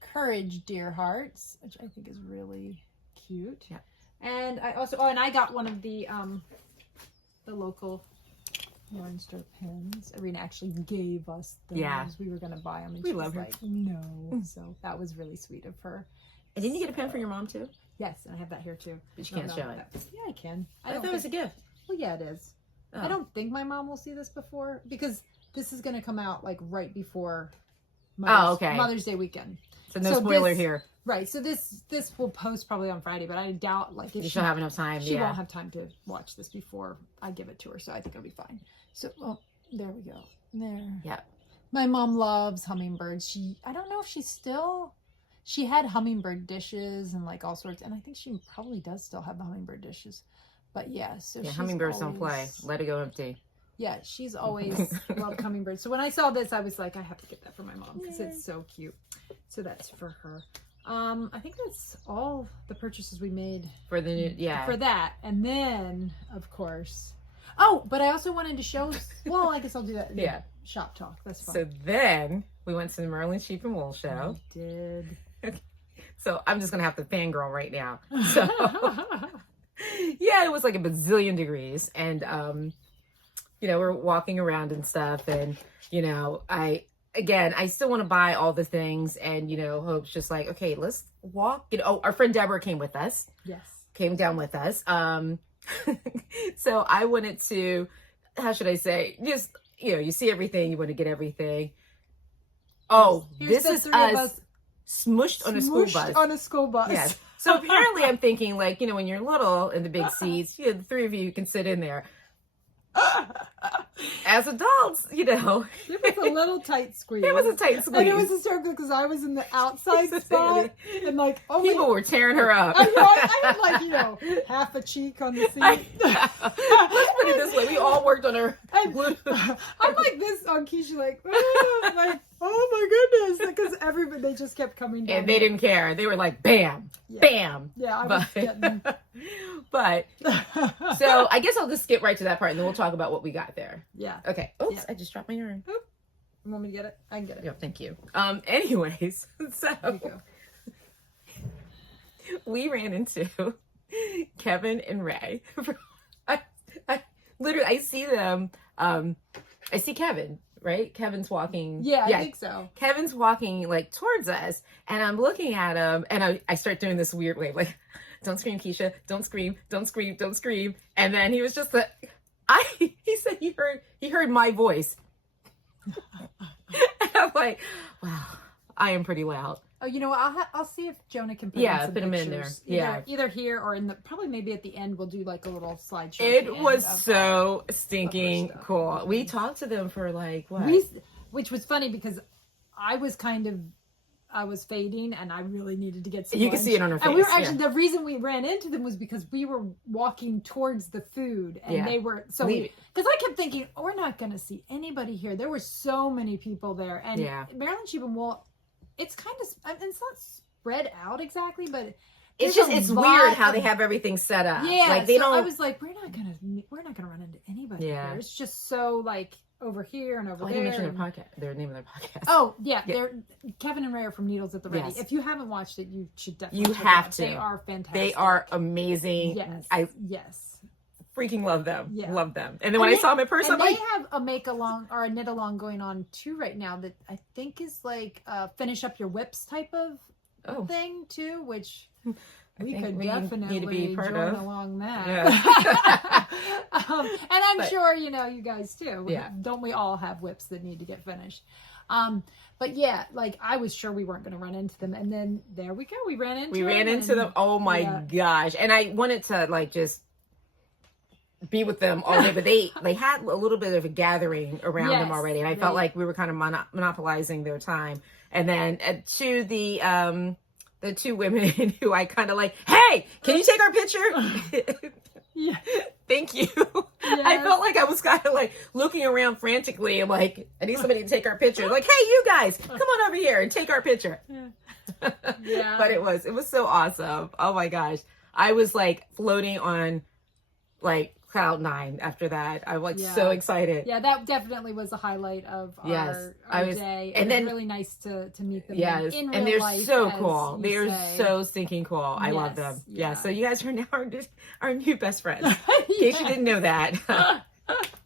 "Courage, dear hearts," which I think is really cute. Yeah. And I also and I got one of the local yarn store pins. Irina actually gave us those. Yeah. We were gonna buy them, and we she love was her. Like, "No." So that was really sweet of her. And didn't you get a pin for your mom too? Yes, and I have that here too. But you can't show it. Yeah, I can. I thought it was a gift. Well, yeah, it is. Oh. I don't think my mom will see this before because this is gonna come out like right before Mother's Day weekend. So no spoiler here. Right. So this will post probably on Friday, but I doubt like if she'll have enough time. She won't have time to watch this before I give it to her, so I think it'll be fine. So there we go. There. Yeah. My mom loves hummingbirds. I don't know if she had hummingbird dishes and like all sorts, and I think she probably does still have the hummingbird dishes. But so hummingbirds don't play. Let it go empty. Yeah, she's always loved hummingbirds. So when I saw this, I was like, I have to get that for my mom because it's so cute. So that's for her. I think that's all the purchases we made for the new, for that. And then, of course, but I also wanted to show. Well, I guess I'll do that. In shop talk. That's fine. So then we went to the Merlin Sheep and Wool show. We did. Okay. So I'm just gonna have to fangirl right now. So it was like a bazillion degrees, and we're walking around and stuff, and I still want to buy all the things, and Hope's just like, okay, let's walk. Our friend Deborah came with us. Yes. Came down with us. So I wanted to, how should I say, just you see everything, you want to get everything. This is us smushed on a school bus. On a school bus. Yes. So apparently I'm thinking like, when you're little in the big seats, the 3 of you can sit in there. As adults, it was a little tight squeeze. It was a tight squeeze. And it was hysterical because I was in the outside spot and like, people were tearing her up. I had like, half a cheek on the seat. Let's put it this way. We all worked on her. I'm like this on Kiesha, like, oh my goodness. Because they just kept coming down. And they didn't care. They were like, bam, bam. Yeah, I was getting... But, so I guess I'll just skip right to that part and then we'll talk about what we got there. Yeah. Okay. Oops, I just dropped my yarn. You want me to get it? I can get it. Yeah, thank you. Anyways, so there you go. We ran into Kevin and Ray. I see them. I see Kevin, right? Kevin's walking. Yeah, I think so. Kevin's walking like towards us, and I'm looking at him, and I start doing this weird wave, like, don't scream, Kiesha, don't scream, don't scream, don't scream. And then he was just he said he heard my voice. And I'm like, wow, I am pretty loud. Oh, you know what? I'll see if Jonah can put put them in there. Either here or probably maybe at the end we'll do like a little slideshow. It was so stinking cool. We talked to them for like what? Which was funny because I was fading and I really needed to get some You lunch. can see it on her face. And we were actually, the reason we ran into them was because we were walking towards the food and they were, because I kept thinking, we're not going to see anybody here. There were so many people there. And Maryland Sheep and Wool, it's kind of, it's not spread out exactly, but it's weird how they have everything set up. Yeah. Like they don't. I was like, we're not going to run into anybody here. It's just so like, over here and over there. You mentioned their podcast. Their name of their podcast. Oh yeah, they're Kevin and Ray are from Needles at the Ready. Yes. If you haven't watched it, you should definitely. You have to. They are fantastic. They are amazing. Yes. I freaking love them. Yeah. Love them. And then when I saw them in person, and they have a make along or a knit along going on too right now that I think is like finish up your whips type of thing too, which. We could definitely need to be part join along that. Yeah. And I'm sure, you guys too. Yeah. Don't we all have whips that need to get finished? But yeah, like I was sure we weren't going to run into them. And then there we go. We ran into them. Oh my gosh. And I wanted to like just be with them all day, but they had a little bit of a gathering around them already. And I felt like we were kind of monopolizing their time. And then to the two women who I kind of like, hey, can you take our picture? Yeah. Thank you. Yes. I felt like I was kind of like looking around frantically and like, I need somebody to take our picture. Like, hey, you guys, come on over here and take our picture. Yeah. But it was so awesome. Oh my gosh. I was like floating on like cloud 9 after that. I was so excited. Yeah, that definitely was the highlight of our day. And then really nice to meet them in real they're life, so cool. They are so stinking cool. I love them. Yeah. So you guys are now our new best friends. In case you didn't know that.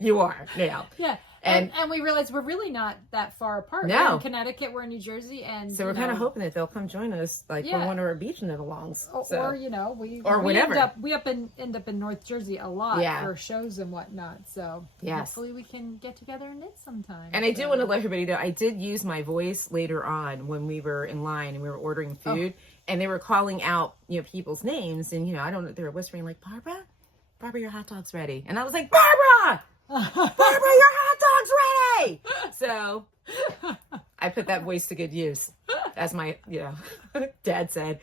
You are now. Yeah. And we realized we're really not that far apart. No. We're in Connecticut, we're in New Jersey, and so we're kind of hoping that they'll come join us, like for one of our beach knit-alongs. Or whatever. We end up in North Jersey a lot for shows and whatnot. So hopefully we can get together and knit sometime. And I do want to let everybody know I did use my voice later on when we were in line and we were ordering food, and they were calling out people's names, and I don't know, they were whispering like Barbara, your hot dog's ready, and I was like, Barbara, your hot dog's ready. So I put that voice to good use, as my dad said.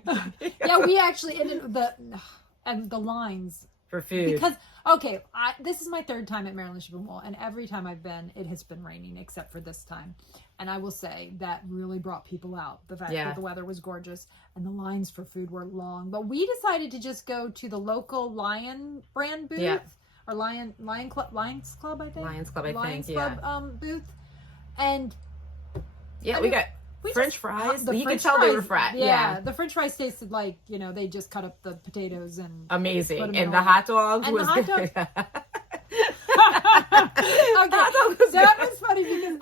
Yeah, we actually ended the lines for food because this is my third time at Maryland Sheep and Wool, and every time I've been, it has been raining except for this time. And I will say that really brought people out. The fact that the weather was gorgeous and the lines for food were long. But we decided to just go to the local Lion brand booth. Yeah. Or Lions Club, I think. Lions Club, booth. And we got French fries. You could tell they were fried. Yeah, the French fries tasted like, they just cut up the potatoes and amazing. And the hot dogs was good. That was funny because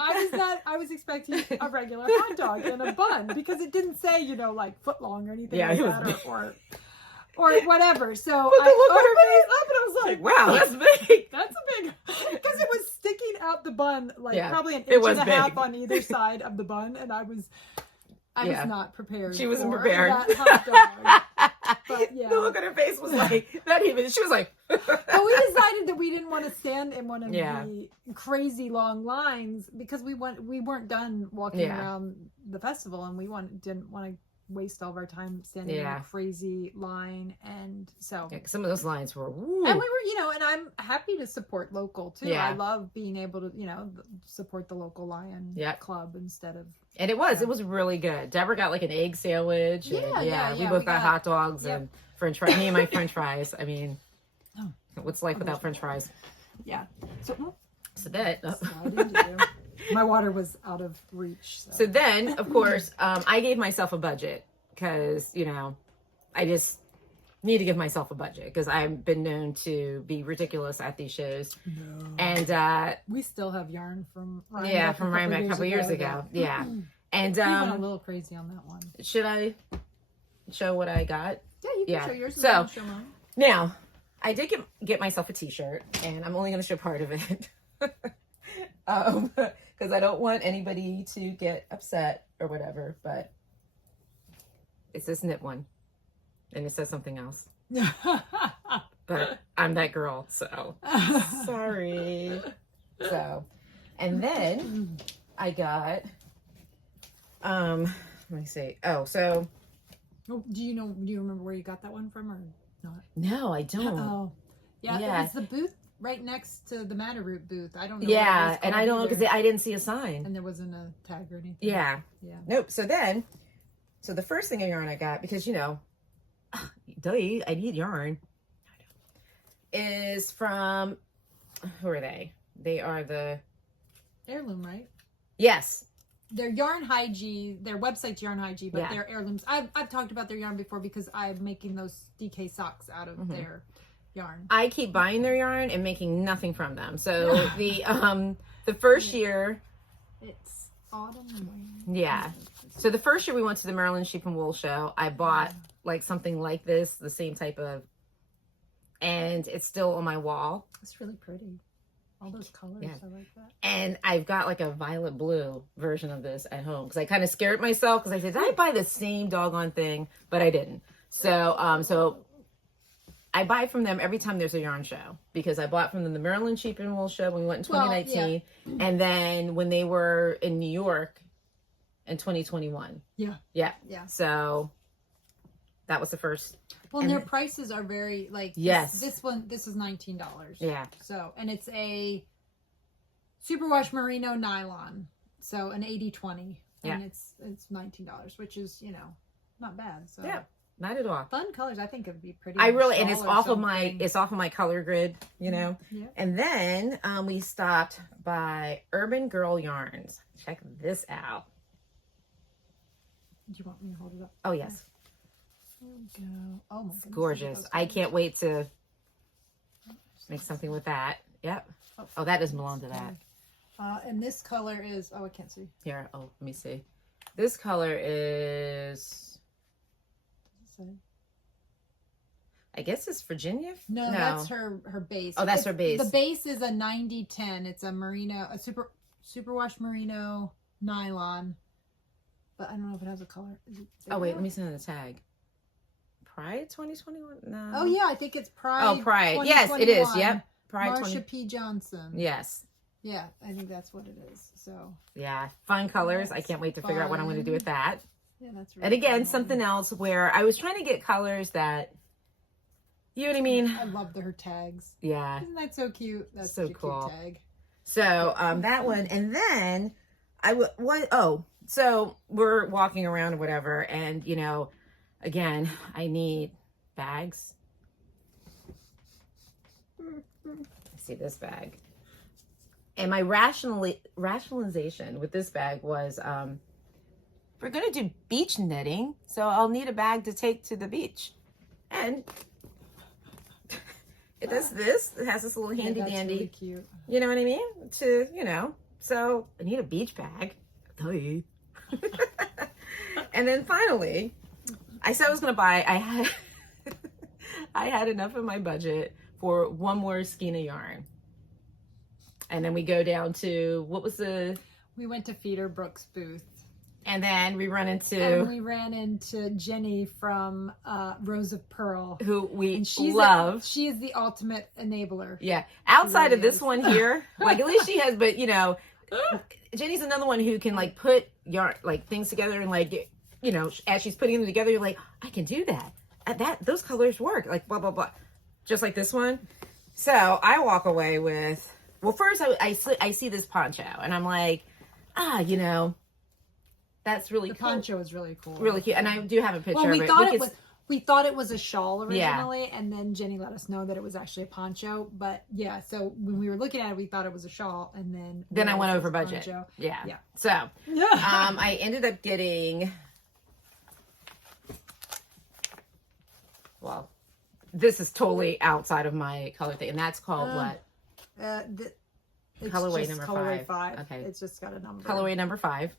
I was expecting a regular hot dog and a bun because it didn't say, like foot long or anything like that or whatever. So I opened it up and I was like, wow, that's big. That's a big, because it was sticking out the bun, like probably an inch and a half on either side of the bun. And I was not prepared. She wasn't prepared. That hot dog. But the look on her face was like, she was like. But we decided that we didn't want to stand in one of the crazy long lines because we weren't done walking around the festival, and we didn't want to waste all of our time standing in a crazy line. And so some of those lines were woo. And we were and I'm happy to support local too. I love being able to support the local Lion club instead of, and it was really good. Deborah got like an egg sandwich. We both got hot dogs and French fries. Me and my French fries. I mean, what's life without French fries? Yeah. So that my water was out of reach. So then, of course, I gave myself a budget because, I just need to give myself a budget because I've been known to be ridiculous at these shows. No. And we still have yarn from Rhinebeck a couple years ago. Yeah. And we went a little crazy on that one. Should I show what I got? Yeah, you can show yours. So show mine. Now, I did get myself a t-shirt, and I'm only going to show part of it. Because I don't want anybody to get upset or whatever, but it's this knit one. And it says something else. But I'm that girl, so sorry. So, and then I got, let me see. Oh, so. Do you remember where you got that one from or not? No, I don't. Oh, yeah. It was the booth right next to the Matterroot booth. I don't know. Yeah, and I don't know because I didn't see a sign. And there wasn't a tag or anything. Yeah. Yeah. Nope. So the first thing of yarn I got, because duh, I need yarn, is from, who are they? They are the Heirloom, right? Yes. They're Yarn Hygie. Their website's Yarn Hygie, but they're heirlooms. I've talked about their yarn before because I'm making those DK socks out of their yarn. I keep buying their yarn and making nothing from them. So the first year, it's autumn. Yeah. So the first year we went to the Maryland Sheep and Wool Show, I bought like something like this, the same type of, and it's still on my wall. It's really pretty. All those colors, I like that. And I've got like a violet blue version of this at home because I kind of scared myself because I said, did I buy the same doggone thing? But I didn't. So I buy from them every time there's a yarn show because I bought from them the Maryland Sheep and Wool Show when we went in 2019. And then when they were in New York in 2021. Yeah. So that was the first. Well, and their prices are very like this is $19. Yeah. So, and it's a superwash merino nylon. So an 80/20 and it's $19, which is, not bad. So yeah, not at all. Fun colors. I think it would be pretty. And it's off of my color grid, Yeah. And then we stopped by Urban Girl Yarns. Check this out. Do you want me to hold it up? Oh yes. There we go. Oh my goodness. Gorgeous. I can't wait to make something with that. Yep. Oh, that doesn't belong to that. And this color is, I can't see. Here, let me see. This color is, I guess it's Virginia? No, that's her base. Oh, that's her base. The base is a 90/10. It's a merino, a superwash merino nylon. But I don't know if it has a color. Oh, wait, let me send in the tag. Pride 2021? No. Oh, yeah, I think it's Pride. Oh, Pride. Yes, it is. Yep. Pride Marsha P. Johnson. Yes. Yeah, I think that's what it is. So. Yeah, fun colors. I can't wait to figure out what I'm going to do with that. Yeah, that's really And again, something else where I was trying to get colors that, you know what I mean? I love her tags. Yeah. Isn't that so cute? That's so such a cool. cute tag. So, that one. And then so we're walking around or whatever. And, again, I need bags. See this bag. And my rationalization with this bag was, we're going to do beach knitting, so I'll need a bag to take to the beach. And it does this. It has this little handy dandy. Really cute. You know what I mean? So I need a beach bag. And then finally, I said I was going to buy, I had enough in my budget for one more skein of yarn. And then we go down to, we went to Feeder Brooks' booth. And then we ran into Jenny from Rose of Pearl, who we love. She is the ultimate enabler. Yeah. Outside of this one here, like at least she has, but Jenny's another one who can like put yarn, like things together and like, as she's putting them together, you're like, I can do that. Those colors work. Like blah, blah, blah. Just like this one. So I walk away with, well, first I see this poncho and I'm like, that's really cool. The poncho is really cool. Really cute. And I do have a picture of it. We thought it was a shawl originally, and then Jenny let us know that it was actually a poncho. But yeah, so when we were looking at it, we thought it was a shawl, and then I went over budget. Poncho. Yeah. So I ended up getting, well, this is totally outside of my color thing, and that's called what? Colorway number 5. Okay. It's just got a number. Colorway number 5.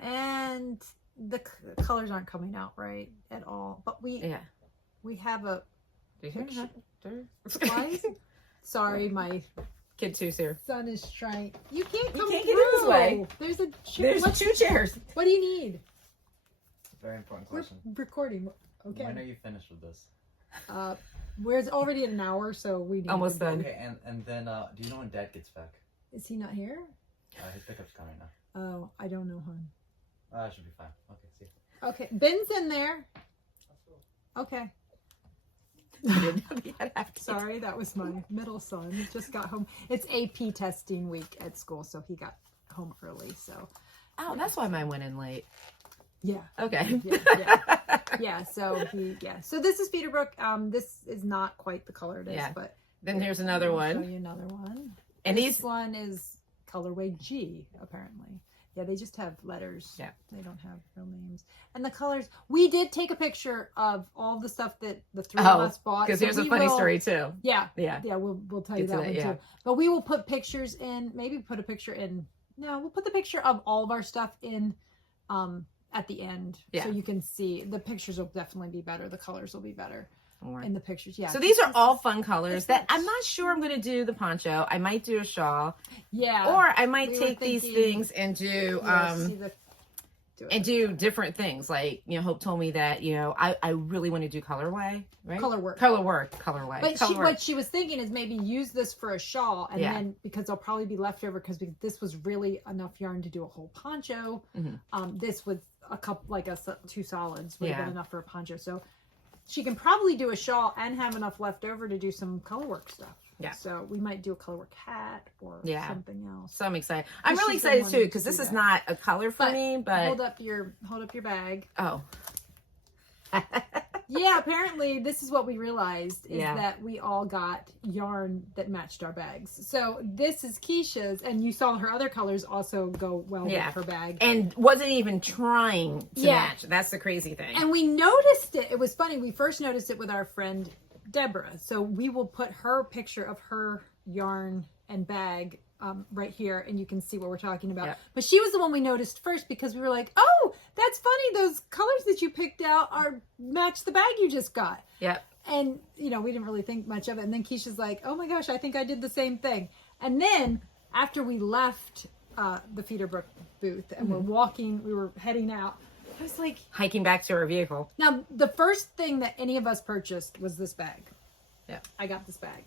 And the colors aren't coming out right at all. But we have a picture. Why? Sorry, my Kid two's here. son is trying. You can't come get in this way. There's a chair. There's 2 chairs. What do you need? Very important question. We're recording. Okay. When are you finished with this? We're already at an hour, so we need almost to done. Okay, and then do you know when Dad gets back? Is he not here? His pickup's coming now. Oh, I don't know, hon. It should be fine. Okay, see. Okay, Ben's in there. Okay. Sorry, that was my middle son. He just got home. It's AP testing week at school, so he got home early. So. Oh, that's why mine went in late. Yeah. Okay. Yeah. So So this is Peterbrook. This is not quite the color it is, but then here's another one. Show you another one. And this one is colorway G, apparently. Yeah, they just have letters. Yeah. They don't have real names. And the colors, we did take a picture of all the stuff that the 3 of us bought. Because here's a funny story too. Yeah. We'll tell you that one too. But we will put pictures in, maybe put a picture in. No, we'll put the picture of all of our stuff in at the end. Yeah. So you can see. The pictures will definitely be better. The colors will be better. In the pictures, yeah. So these are all fun colors that I'm not sure I'm going to do the poncho. I might do a shawl. Yeah. Or I might take these things and do do different things. Like, Hope told me that, I really want to do colorway, right? Colorway. But what she was thinking is maybe use this for a shawl, and then because there'll probably be leftover, because this was really enough yarn to do a whole poncho. This with a couple, like 2 solids would have been enough for a poncho. So she can probably do a shawl and have enough left over to do some colorwork stuff. Yeah. So we might do a colorwork hat or something else. So I'm excited. I'm really excited too, because this is not a color for me, but hold up your bag. Oh. Yeah, apparently this is what we realized is that we all got yarn that matched our bags. So this is Kiesha's, and you saw her other colors also go well with her bag. And wasn't even trying to match. That's the crazy thing. And we noticed it. It was funny. We first noticed it with our friend Deborah. So we will put her picture of her yarn and bag right here, and you can see what we're talking about. But she was the one we noticed first, because we were like, oh, that's funny. Those colors that you picked out match the bag you just got. Yep. And, we didn't really think much of it. And then Kiesha's like, oh my gosh, I think I did the same thing. And then after we left the Peterbrook booth and we were heading out, I was like, hiking back to our vehicle. Now, the first thing that any of us purchased was this bag. Yeah. I got this bag.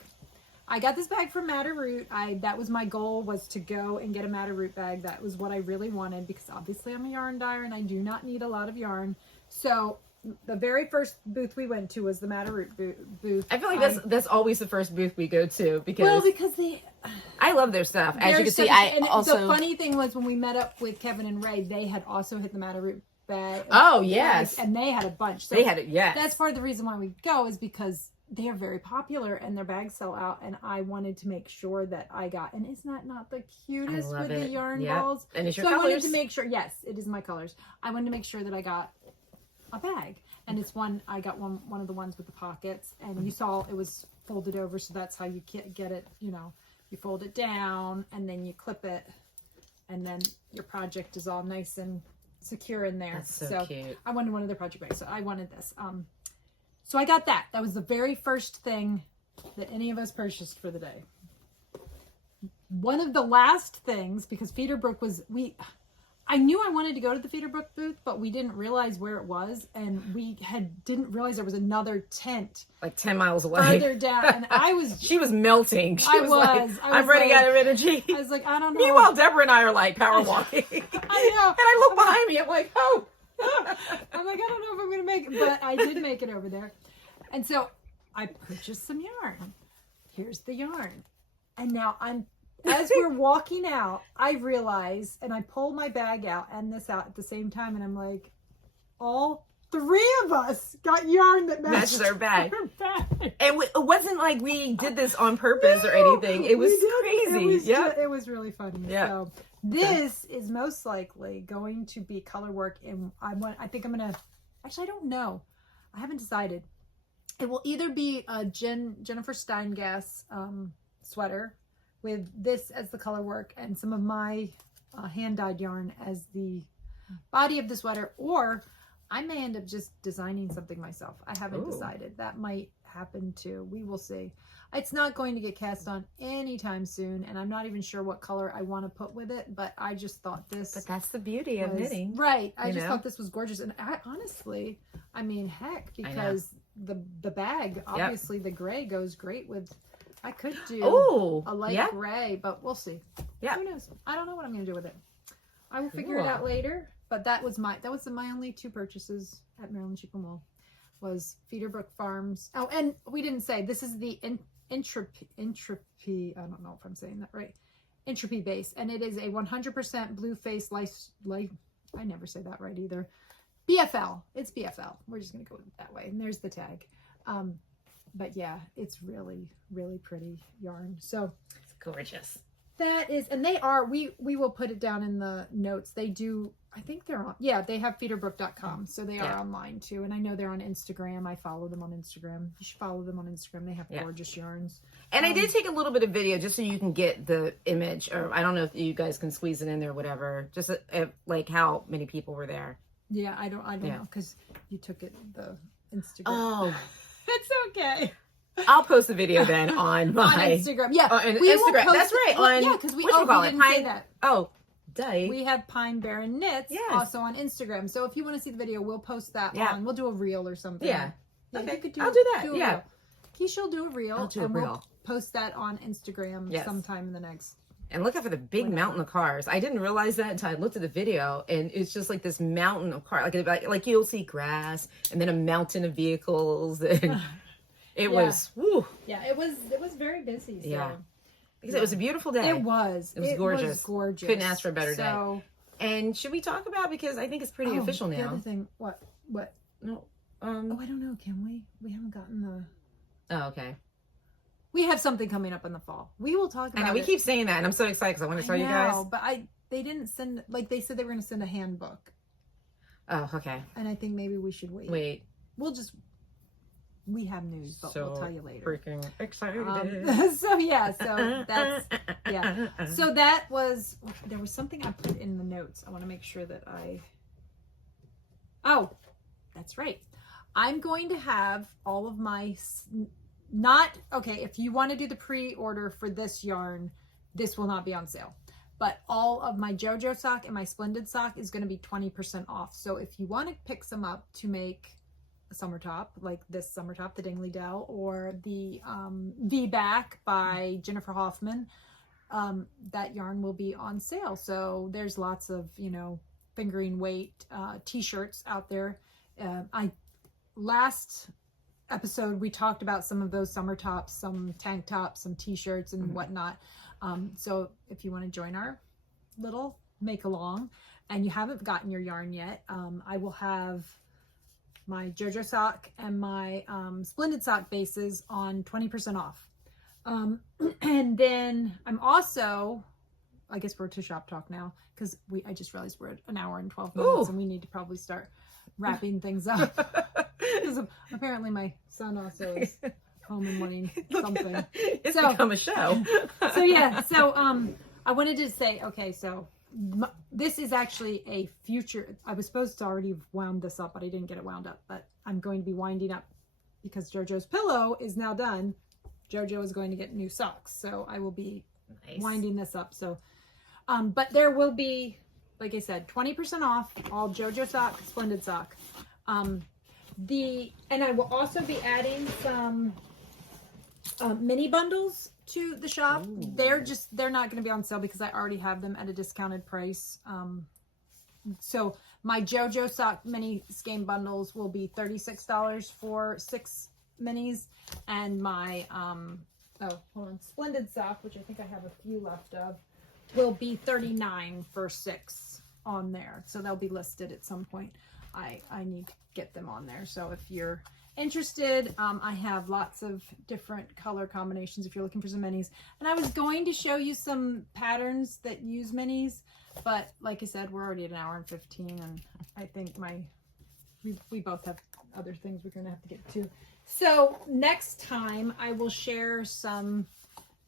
I got this bag from Madder Root. That was my goal, was to go and get a Madder Root bag. That was what I really wanted, because obviously I'm a yarn dyer and I do not need a lot of yarn. So the very first booth we went to was the Madder Root booth. I feel like that's always the first booth we go to, because I love their stuff. As you can see, the funny thing was, when we met up with Kevin and Ray, they had also hit the Madder Root bag. Oh yes, and they had a bunch. So they had it. Yeah, that's part of the reason why we go, is because they are very popular and their bags sell out, and I wanted to make sure that I got, and isn't that not the cutest with the yarn balls? And it's your colors. I wanted to make sure, yes, it is my colors. I wanted to make sure that I got a bag, and it's I got one of the ones with the pockets, and you saw it was folded over, so that's how you get it, you fold it down and then you clip it, and then your project is all nice and secure in there. That's so cute. I wanted one of their project bags, so I wanted this. So I got that. That was the very first thing that any of us purchased for the day. One of the last things, because Peterbrook I knew I wanted to go to the Peterbrook booth, but we didn't realize where it was, and we didn't realize there was another tent like 10 miles away further down, and I was she was melting. She was like, I'm running out of energy. I was like, I don't know. Meanwhile, Deborah and I are like power walking. I know. And I look behind me, I'm like, oh. I'm like, I don't know if I'm gonna make it, but I did make it over there. And so I purchased some yarn. Here's the yarn. And now as we're walking out, I realize, and I pull my bag out and this out at the same time, and I'm like, all 3 of us got yarn that matched our bag. And it wasn't like we did this on purpose or anything. It was crazy. It was really funny. Yeah. So this is most likely going to be color work, and I think I'm gonna, actually I don't know, I haven't decided. It will either be a Jennifer Steingass sweater with this as the color work and some of my hand dyed yarn as the body of the sweater, or I may end up just designing something myself. I haven't Ooh. decided. That might happen too. We will see. It's not going to get cast on anytime soon, and I'm not even sure what color I want to put with it, but I just thought this. But that's the beauty of knitting. Right. I just thought this was gorgeous. And honestly, I mean, heck, because the bag, obviously the gray goes great with, I could do a light gray, but we'll see. Yeah. Who knows? I don't know what I'm going to do with it. I will figure it out later. But that was my only 2 purchases at Maryland Sheep and Wool, was Feederbrook Farms. Oh, and we didn't say, this is the Entropy, I don't know if I'm saying that right, Entropy base, and it is a 100% blue face life, I never say that right either, BFL. It's BFL. We're just going to go with it that way. And there's the tag. But yeah, it's really, really pretty yarn. So it's gorgeous. That is, and they are, we will put it down in the notes. They do, I think they're on, they have feederbrook.com. So they are online too. And I know they're on Instagram. I follow them on Instagram. You should follow them on Instagram. They have gorgeous yarns. And I did take a little bit of video just so you can get the image, or I don't know if you guys can squeeze it in there, whatever. Just like how many people were there. Yeah, I don't know, because you took it, the Instagram. Oh. It's okay. I'll post the video then on my Instagram. Yeah, on Instagram. That's right. On because we didn't say that. Oh, duh. We have Pine Barren Knits also on Instagram. So if you want to see the video, we'll post that on. We'll do a reel or something. Yeah. Okay. I'll do that. Kiesha will do a reel. I'll do a reel. We'll post that on Instagram sometime in the next. And look out for the big mountain of cars. I didn't realize that until I looked at the video, and it's just like this mountain of cars. Like you'll see grass, and then a mountain of vehicles, and it was, woo. Yeah, it was very busy. So. Yeah, because it was a beautiful day. It was. It was gorgeous. It was gorgeous. Couldn't ask for a better day. And should we talk about, because I think it's pretty official now. The other thing, what? No. I don't know. Can we? We haven't gotten the. Oh, okay. We have something coming up in the fall. We will talk about it. I know, we keep saying that, and I'm so excited because I want to tell you guys. But they didn't send, like they said they were going to send a handbook. Oh, okay. And I think maybe we should wait. We have news, but we'll tell you later. Freaking excited. So that's, So that was, there was something I put in the notes. I want to make sure that that's right. I'm going to have all of my, if you want to do the pre-order for this yarn, this will not be on sale. But all of my Jojo sock and my Splendid sock is going to be 20% off. So if you want to pick some up to make a summer top, like this summer top, the Dingley Dell, or the V-Back by Jennifer Hoffman, that yarn will be on sale. So there's lots of, fingering weight t-shirts out there. Last episode we talked about some of those summer tops, some tank tops, some t-shirts and whatnot. So if you want to join our little make along and you haven't gotten your yarn yet, I will have my Jojo sock and my Splendid sock bases on 20% off. And then I'm also, I guess we're to shop talk now, because I just realized we're at an hour and 12 minutes and we need to probably start wrapping things up. Because apparently my son also is home and wanting something. It's become a show. I wanted to say, this is actually a future, I was supposed to already have wound this up, but I didn't get it wound up, but I'm going to be winding up because Jojo's pillow is now done. Jojo is going to get new socks, so I will be winding this up. So, but there will be, like I said, 20% off all Jojo sock, Splendid sock. And I will also be adding some mini bundles to the shop. Ooh. They're not going to be on sale because I already have them at a discounted price. So my Jojo sock mini skein bundles will be $36 for 6 minis, and my Splendid sock, which I think I have a few left of, will be $39 for 6 on there. So they'll be listed at some point. I need to get them on there. So if you're interested, I have lots of different color combinations if you're looking for some minis. And I was going to show you some patterns that use minis, but like I said, we're already at an hour and 15, and I think we both have other things we're going to have to get to. So next time I will share some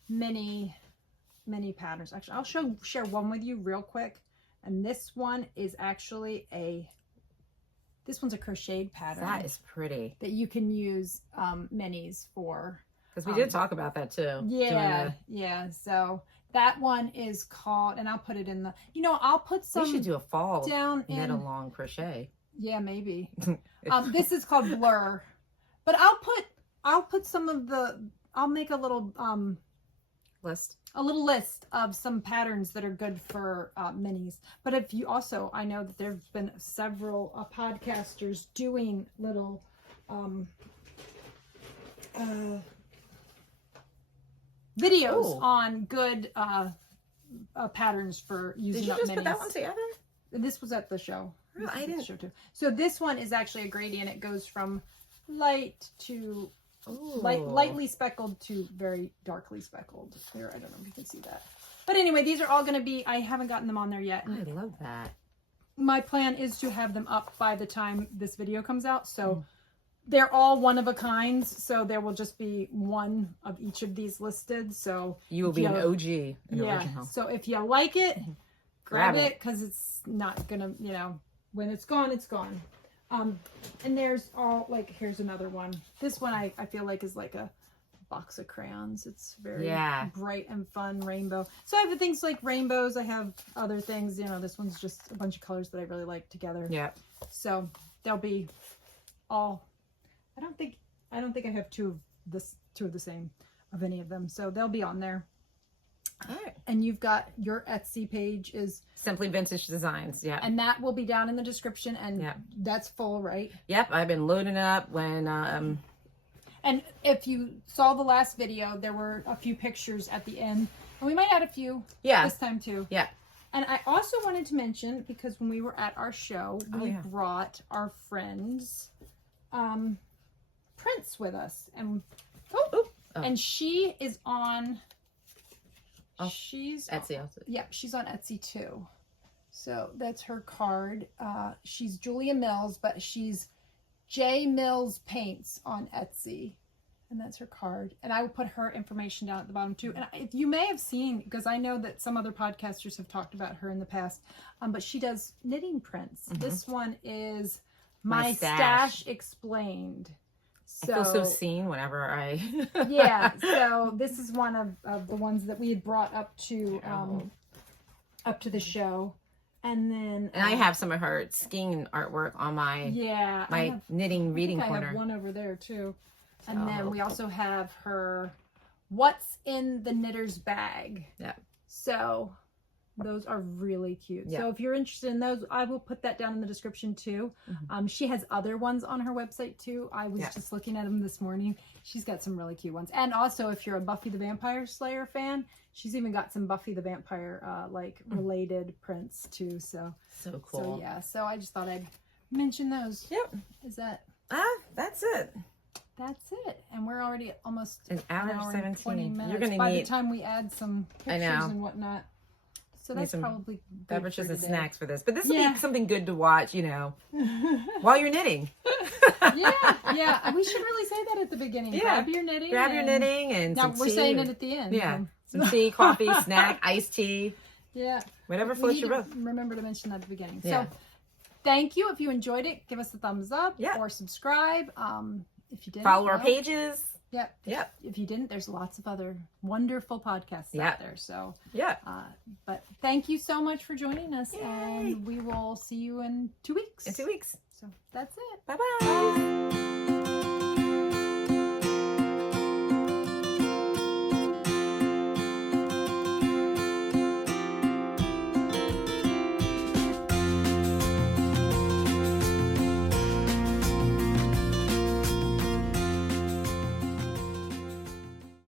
mini patterns. Actually, I'll share one with you real quick. And this one is actually This one's a crocheted pattern. That is pretty. That you can use minis for. Because we did talk about that too. Yeah, yeah. So that one is called, and I'll put it in the, I'll put some. We should do a fall down knit in, along crochet. Yeah, maybe. This is called Blur, but I'll put some of I'll make a little list. A little list of some patterns that are good for minis. But if you also, I know that there's been several podcasters doing little videos on good patterns for using up minis. Did you just put that one together? This was at the show. Oh, I didn't. Show too. So this one is actually a gradient. It goes from light to lightly speckled to very darkly speckled. Here, I don't know if you can see that. But anyway, these are all going to be, I haven't gotten them on there yet. I love that. My plan is to have them up by the time this video comes out. So they're all one of a kind. So there will just be one of each of these listed. So you will be an OG, an original. So if you like it, grab it, because it's not going to, when it's gone, it's gone. And there's all, like, here's another one. This one I feel like is like a box of crayons. It's very bright and fun rainbow. So I have things like rainbows. I have other things, this one's just a bunch of colors that I really like together. Yeah. So they'll be all, I don't think I have two of the same of any of them. So they'll be on there. All right. And you've got your Etsy page is Simply Vintage Designs. Yeah. And that will be down in the description, and that's full, right? Yep. I've been loading it up when and if you saw the last video, there were a few pictures at the end, and we might add a few this time too. Yeah. And I also wanted to mention, because when we were at our show, we brought our friend's prints with us, and and she is on. She's Etsy also. Yeah, she's on Etsy too. So that's her card. She's Julia Mills, but she's J Mills Paints on Etsy. And that's her card. And I will put her information down at the bottom too. And you may have seen, because I know that some other podcasters have talked about her in the past, but she does knitting prints. This one is My Stash Explained. So, I feel so seen whenever I... So this is one of the ones that we had brought up to the show. And then... And I have some of her skiing artwork on my knitting reading corner. I have one over there too. And then we also have her What's in the Knitter's Bag. Yeah. So... those are really cute. So if you're interested in those, I will put that down in the description too. She has other ones on her website too. I was just looking at them this morning. She's got some really cute ones. And also, if you're a Buffy the Vampire Slayer fan, she's even got some Buffy the Vampire related prints too. So cool. So I just thought I'd mention those. Yep. Is that? That's it. That's it. And we're already at almost an hour 17. 20 minutes. You're gonna by the time we add some pictures and whatnot. So that's probably beverages and snacks for this. But this will be something good to watch, while you're knitting. We should really say that at the beginning. Grab your knitting. Grab your knitting and now we're saying it at the end. Yeah. Some tea, coffee, snack, iced tea. Yeah. Whatever floats your boat. Remember to mention that at the beginning. So thank you. If you enjoyed it, give us a thumbs up or subscribe. If you didn't, follow our pages. Yep. If you didn't, there's lots of other wonderful podcasts out there. So but thank you so much for joining us. Yay. And we will see you in 2 weeks. In 2 weeks. So that's it. Bye-bye. Bye.